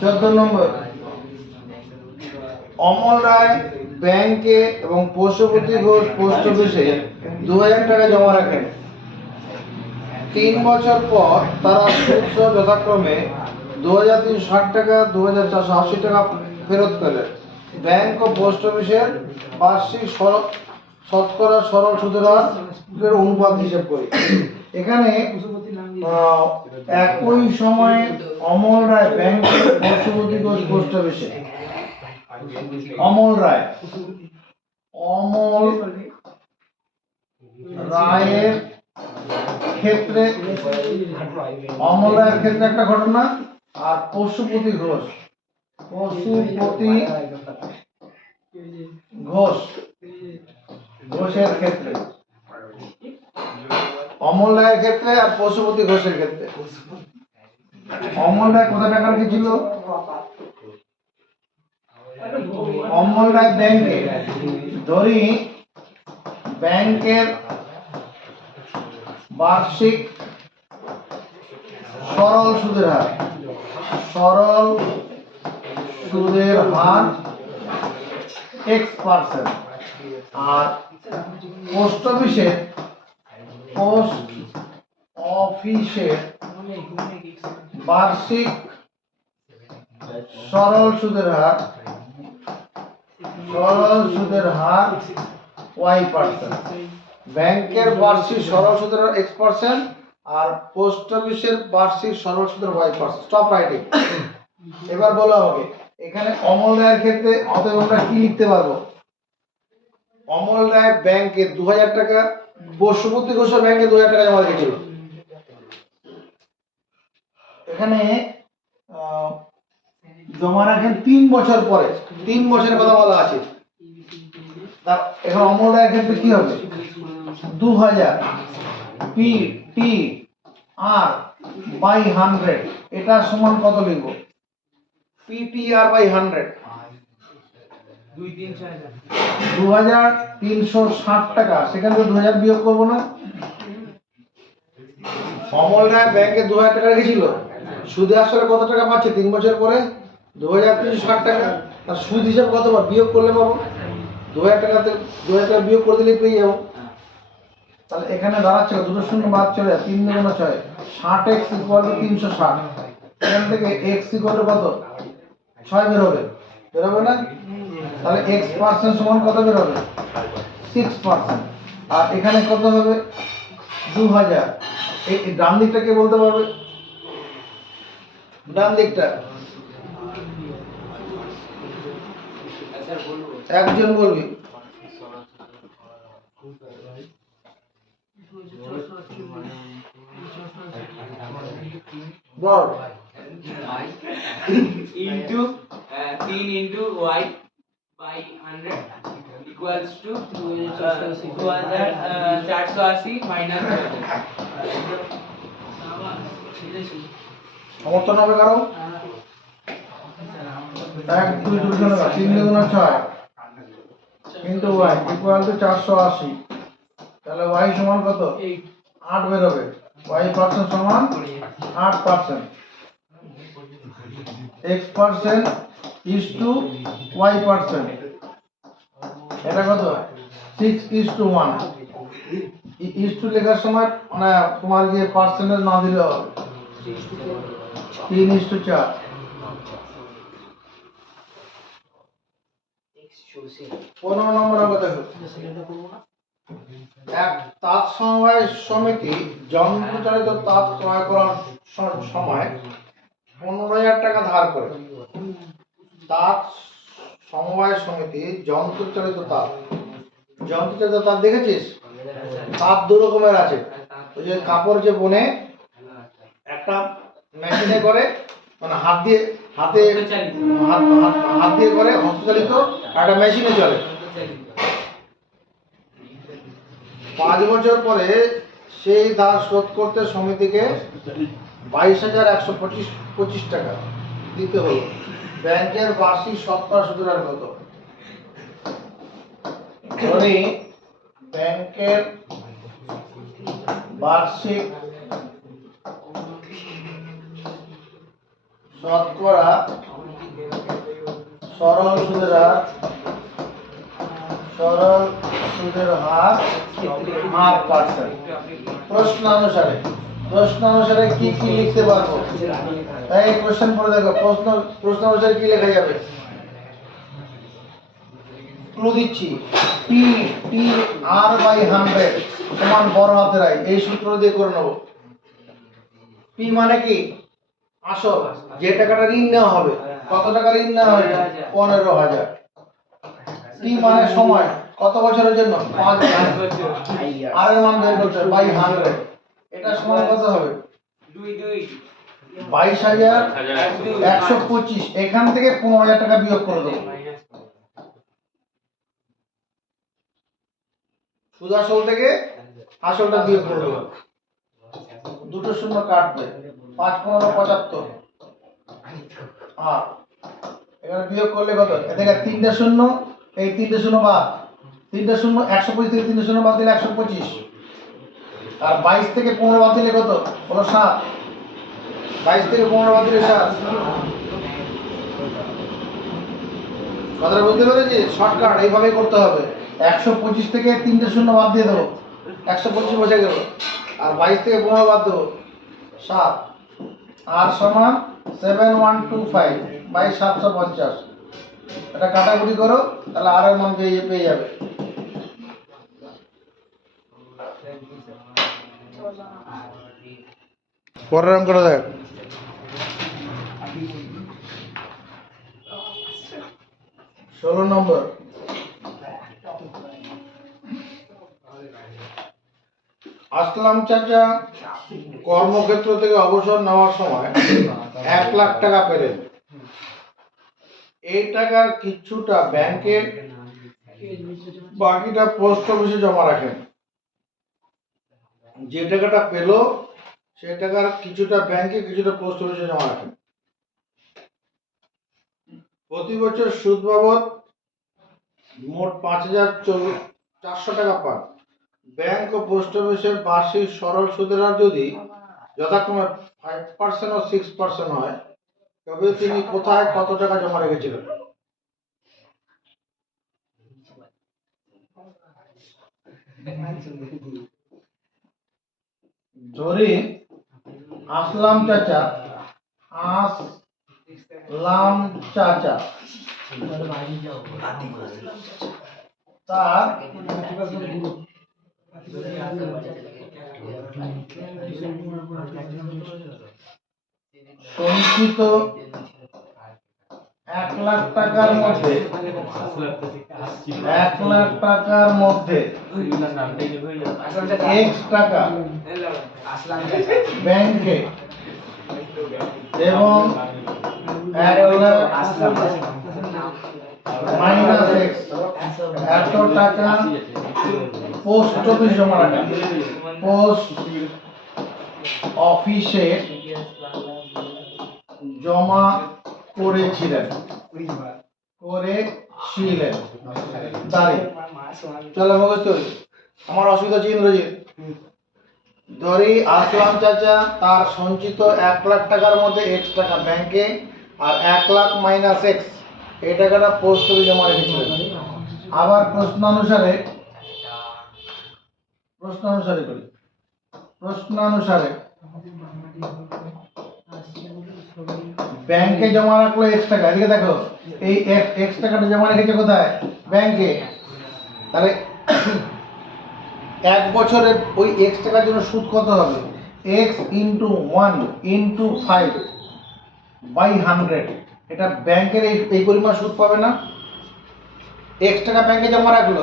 চোদ্দ নম্বর, অমল রায় ব্যাংকে এবং পশুপতি ঘোষ পোস্ট অফিসে 2000 টাকা জমা রাখেন। 3 বছর পর তারা সুদ সহ যথাক্রমে 2360 টাকা 2480 টাকা ফেরত পেলেন। ব্যাংক ও পোস্ট অফিসের বার্ষিক শতকরা সরল সুদের হারের অনুপাত হিসাব করি। এখানে একই সময়ে অমল রায় ব্যাংকে, পশুপতি ঘোষ পোস্ট অফিসে। অমল রায়ের ক্ষেত্রে একটা ঘটনা, আর পশুপতি ঘোষের ক্ষেত্রে, অমল রায়ের ক্ষেত্রে আর পশুপতি ঘোষের ক্ষেত্রে। অমল রায় কত টাকা রেখেছিল? অমল রায় ব্যাংকে, ধরি ব্যাংকের বার্ষিক সরল সুদের হার x%, আর পোস্ট অফিসের বার্ষিক সরল সুদের হার সরল সুদের হার y%। ব্যাংকের বার্ষিক সরল সুদের x% আর পোস্ট অফিসের বার্ষিক সরল সুদের y%। Stop writing. এবার বলো আমাকে এখানে অমল রায়ের ক্ষেত্রে অতএব আমরা কি লিখতে পারবো? অমল রায় ব্যাংকে 2000 টাকা, বসুমতী ঘোষ ব্যাংকে 2000 টাকা জমা রেখেছিল। এখানে জমা রাখেন 3 বছর পরে, 3 বছরের কথা বলা আছে। এখন অমল রায়ের ক্ষেত্রে কি হবে? 2000 পি টি আর বাই 100, এটা সমান কত লিখব? PTR বাই 100 2360 টাকা। সেখান থেকে 2000 বিয়োগ করবো না? অমল রায় ব্যাংকে 2000 টাকা রেখেছিল, সুদে আসলে কত টাকা পাচ্ছে 3 বছর পরে? 2360 টাকা। আর সুদ হিসাবে কত বিয়োগ করলে পাবো? 2000 টাকাতে 2000 টাকা বিয়োগ করে দিলে পেয়ে যাবো। তাহলে এখানে দাঁড়াচ্ছে দুটো শূন্য বাদ চলে যায়, 3 দুগুণ 6, 60x = 360। এখান থেকে x = কত? 6 বেরোবে, বেরোবে না? তাহলে x% সমান কত বেরোবে? 6%। আর এখানে কত হবে? 2000। এই ডান দিকটা কে বলতে পারবে? ডান দিকটা একজন বলবি। বল। into 3 into y by 100 equals to 2480 minus 2000। সমর্থন হবে কারো? 1 2 3 দুগুণ 6 into y equal to 480। তাহলে y সমান কত? 8 বেরোবে। y% সমান 8%। x% is to y%। এটা কত? 6:1। is to লেখার সময় মানে তোমার যে পার্সেন্টেজ না দিলে হবে 3:4। 15 নম্বর হবে দেখো। এক তাঁত সমবায় সমিতি যন্ত্রচালিত তাঁত ক্রয় করার সময় 15,000 টাকা ধার করে। তাঁত সমবায় সমিতি যন্ত্রচালিত তাঁত দেখেছিস? তাঁত দু রকমের আছে। ওই যে কাপড় যে বনে একটা মেশিনে করে, মানে হাত দিয়ে করে হস্তচালিত, আর একটা মেশিনে চলে। 5 বছর পরে সেই ধার শোধ করতে সমিতিকে 22,125 টাকা দিতে হলো। ব্যাংকের বার্ষিক শতকরা সুদের হার কত? ধরি ব্যাংকের বার্ষিক শতকরা সরল সুদের হার 8%। প্রশ্ন অনুসারে কি কি লিখতে পারবো? এই কোশ্চেন পড়ে দেখো। প্রশ্ন অনুসারে কি লেখা যাবে? ক্লু দিচ্ছি। PTR/100 সমান বড় হাতের আই। এই সূত্র দিয়ে করে নেব। পি মানে কি? আসল, যে টাকাটা ঋণ নেওয়া হবে। কত টাকা ঋণ নেওয়া হবে? 15,000। টি মানে সময়, কত বছরের জন্য? 5 বছর। আর এর মান বের করতে হবে বাই 100। এটা সমান কত হবে? 22,125। এখান থেকে 15,000 টাকা বিয়োগ করে দেবো। সুদ আসল থেকে আসলটা বিয়োগ করে দেবো। দুটো শূন্য কাটবে, 5 15 75। আর এখানে বিয়োগ করলে কত? এ থেকে 3টে শূন্য, এই 3টে শূন্য বাদ, 3টে শূন্য 125 থেকে 3টে শূন্য বাদ দিলে 125। আর 22 থেকে 15 বাদ দিলে কত হলো? 7। 22 থেকে 15 বাদ দিলে 7। কথাটা বুঝতে পেরেছি? শর্টকাট এইভাবেই করতে হবে। 125 থেকে 3টে শূন্য বাদ দিয়ে দেবো, 125 বসে গেল। আর 22 থেকে 15 বাদ দেবো, 7। আর সমান 7125/750। এটা কাটাকুটি করো, তাহলে আর এর মান পেয়ে যাবে। পরের অঙ্কটা দেখ। 16 নম্বর। আসলাম চাচা কর্মক্ষেত্র থেকে অবসর নেওয়ার সময় 1,00,000 টাকা পেলেন। এই টাকার কিছুটা ব্যাংকে, বাকিটা পোস্ট অফিসে জমা রাখেন। যে টাকাটা পেল সেই টাকার কিছুটা ব্যাংকে, কিছুটা পোস্ট অফিসে জমা রাখেন। প্রতি বছর সুদ বাবদ মোট 5,400 টাকা পান। ব্যাংক ও পোস্ট অফিসের বার্ষিক সরল সুদের হার যদি যথাক্রমে 5% ও 6% হয়, তবে তিনি কোথায় কত টাকা জমা রেখেছিলেন? ধরি আসলাম চাচা তার সঞ্চিত 1,00,000 টাকার মধ্যে 1,00,000 টাকার মধ্যে X টাকা ব্যাংকে এবং 1,00,000 মাইনাস X এত টাকা পোস্ট অফিস জমা রাখেন। পোস্ট অফিসে জমা করেছিলেন। দাঁড়িয়ে চলো মুখস্থ করি, আমার অসুবিধা হচ্ছে ইংরেজি। ধরি আসলাম চাচা তার সঞ্চিত 1,00,000 টাকার মধ্যে X টাকা ব্যাংকে আর 1,00,000 মাইনাস X এই টাকাটা পোস্ট অফিসে জমা রেখেছিলেন। আবার প্রশ্নানুসারে ব্যাংকে জমা রাখলো X টাকা। এদিকে দেখো, এই X টাকাটা জমা রেখেছে কোথায়? ব্যাংকে। তাহলে 1 বছরে ওই X টাকার জন্য সুদ কত হবে? X into 1 into 5 by 100। এটা ব্যাংকের এই পরিমাণ সুদ পাবে না? X টাকা ব্যাংকে জমা রাখলো,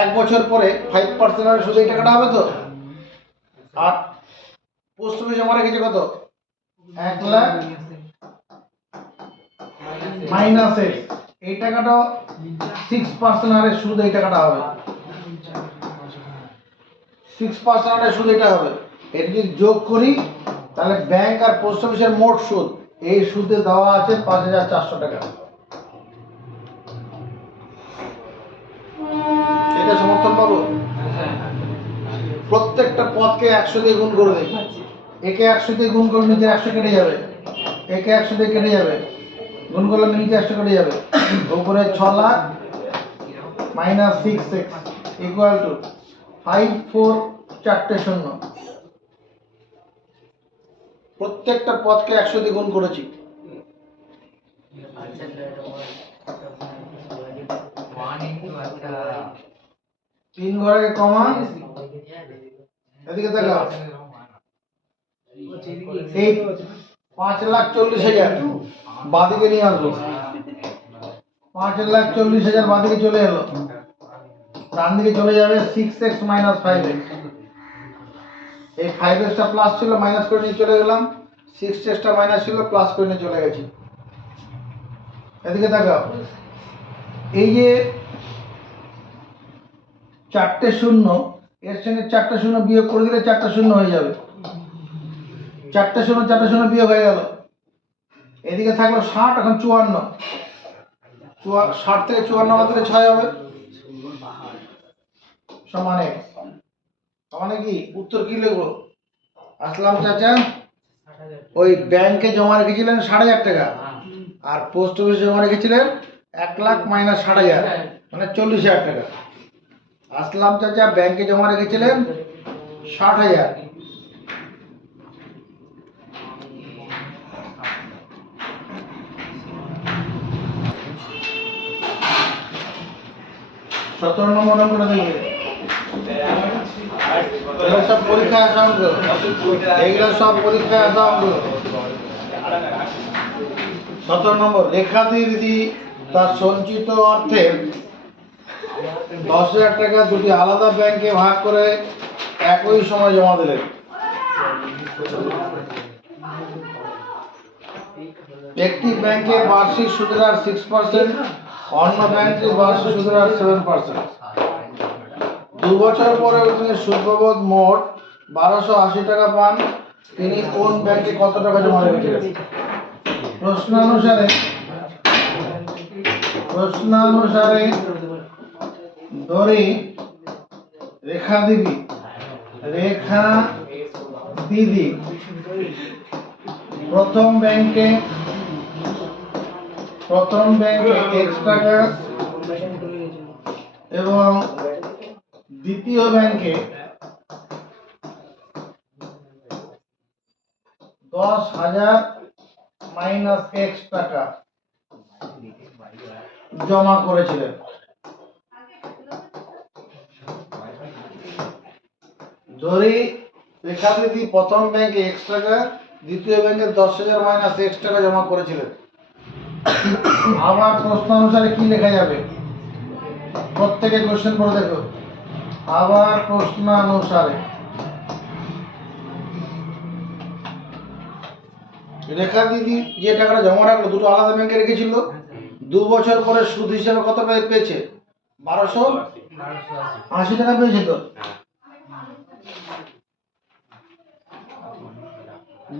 1 বছর পরে 5% এর সুদ এই টাকাটা হবে তো। আর পোস্ট অফিসে জমা রেখেছে কত? 1,00,000 মাইনাস X এই টাকাটা 6% হারে সুদ এই টাকাটা হবে। 6% হারে সুদ এটা হবে। এটা যদি যোগ করি তাহলে ব্যাংক আর পোস্ট অফিসের মোট সুদ, এই সুদে দেওয়া আছে 5,400 টাকা। এটা সমর্থন পাবো? প্রত্যেকটা পদকে 100 দিয়ে গুণ করে দেই। একে 100 দিয়ে গুণ করলে নিচে 100 কেটে যাবে, একে 100 দিয়ে কেটে যাবে, গুণ করলে নিচে 100 কেটে যাবে। উপরে 6,00,000 মাইনাস 6x ইকুয়াল টু 5 4 4টে শূন্য। প্রত্যেকটা পদকে 100 দিয়ে গুণ করেছি। 3 ঘরে কমা, এদিকে দেখো, এই 5,40,000 বাদিকে নিয়ে আসবো। 5,40,000 বাদিকে চলে এলো, ডান দিকে চলে যাবে 6x মাইনাস 5x। এই 5x টা প্লাস ছিল, মাইনাস করে নিয়ে চলে গেলাম। 6x টা মাইনাস ছিল, প্লাস করে নিয়ে চলে গেছি। এদিকে দেখো, এই যে 4টে শূন্য, এর সঙ্গে 4টে শূন্য বিয়োগ করে দিলে 4টে শূন্য হয়ে যাবে। 4টে শূন্য বিয়োগ হয়ে গেল। এদিকে থাকলো 60, এখন 54। 60 থেকে 54 বাদ দিলে 6 হবে, সমানে কি উত্তর কি লিখবো? আসলাম চাচা ওই ব্যাংকে জমা রেখেছিলেন 60,000 টাকা, আর পোস্ট অফিসে জমা রেখেছিলেন 1,00,000 মাইনাস 60,000 মানে 40,000 টাকা। আসলাম চাচা ব্যাংকে জমা রেখেছিলেন 60,000, 17 নম্বর অঙ্কটা দেখবে। এগুলো সব পরীক্ষায় আসা অঙ্ক, এগুলো সব পরীক্ষায় আসা অঙ্ক। 17 নম্বর, রেখাদিদি তার সঞ্চিত অর্থের 10,000 টাকা দুটি আলাদা ব্যাংকে ভাগ করে একই সময় জমা দিলেন। একটি ব্যাংকের বার্ষিক সুদের হার 6%, অন্য ব্যাংকের বার্ষিক সুদের হার 7%। 2 বছর পরে তিনি সুদ বাবদ মোট 1280 টাকা পান। তিনি কোন ব্যাংকে কত টাকা জমা রেখেছিলেন? প্রশ্নানুসারে ধরি রেখা দিদি প্রথম ব্যাংকে X টাকা এবং দ্বিতীয় ব্যাংকে 10,000 মাইনাস X টাকা জমা করেছিলেন। ধরি রেখাদিদি প্রথম ব্যাংকে X টাকা, দ্বিতীয় ব্যাংকে 10,000 মাইনাস X টাকা জমা করেছিলেন। আবার প্রশ্ন অনুসারে কি লেখা যাবে? প্রত্যেকে কোশ্চেন পড়ে দেখো। আবার প্রশ্নানুসারে রেখাদিদি যে টাকাটা জমা রাখলো দুটো আলাদা ব্যাংকে রেখেছিল, 2 বছর পরে সুদ হিসেবে কত পেয়েছে? 1280 টাকা পেয়েছে। তো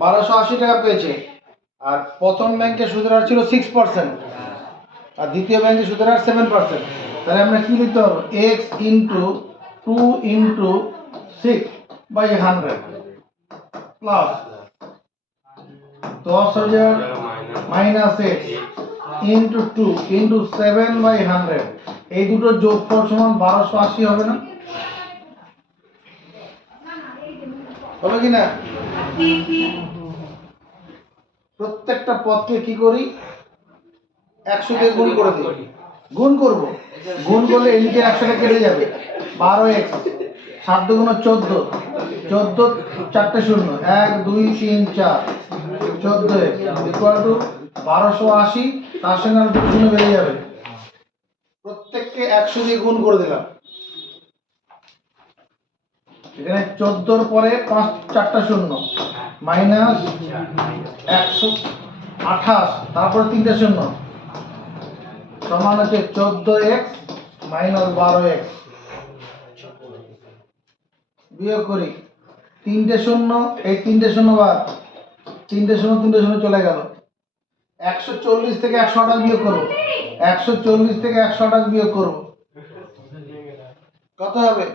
1280 টাকা পেয়েছে। আর প্রথম ব্যাংকে সুদের হার ছিল 6% আর দ্বিতীয় ব্যাংকে সুদের হার 7%। তাহলে আমরা কি লিখতে পারবো? x into 2 into 6/100 plus 10,000 minus x into 2 into 7/100। এই দুটো যোগফল সমান 1280 হবে না? হবে কি না? প্রত্যেকটা পদকে কি করি? 100 দিয়ে গুণ করে দিই। গুণ করব, গুণ করলে এই নিচে 100 টা কেটে যাবে। 12x 7 দুগুণ 14, 14 চারটে শূন্য, 1 2 3 4, 14x ইকুয়াল টু 1280। তার সঙ্গে আর দুটো শূন্য বেরিয়ে যাবে। প্রত্যেককে 100 দিয়ে গুণ করে দিলাম। এখানে 14 পরে 5 চারটা শূন্য মাইনাস 128, তারপরে 3টে শূন্য সমান হচ্ছে 14x মাইনাস 12x। বিয়োগ করি 3টে শূন্য, এই 3টে শূন্য বাদ, 3টে শূন্য চলে গেল। 140 থেকে 128 বিয়োগ করব, 140 থেকে 128 বিয়োগ করব, কত হবে?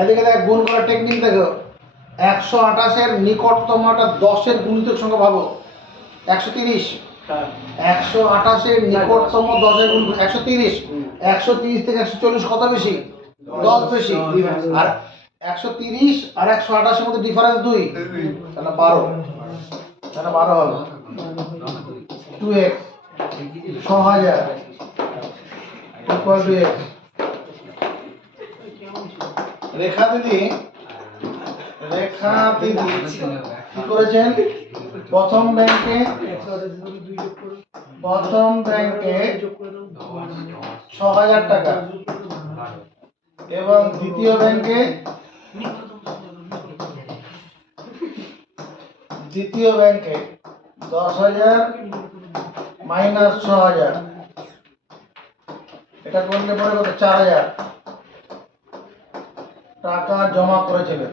এদিকে দেখ, গুণ করার টেকনিক দেখো। 128 এর নিকটতমটা 10 এর গুণিতক সংখ্যা ভাবো, 130। 128 এর নিকটতম 10 এর গুণিতক 130। 130 থেকে 140 কত বেশি? 10 বেশি। আর 130 আর 128 এর মধ্যে ডিফারেন্স 2, তাহলে 12। তাহলে 12 হবে। 2x 6000 equal to x। রেখাদিদি কি করেছেন? প্রথম ব্যাংকে 6,000 টাকা এবং দ্বিতীয় ব্যাংকে 10,000 মাইনাস 6,000। এটা করলে পরে কত? 4,000 টাকা জমা করেছিলেন।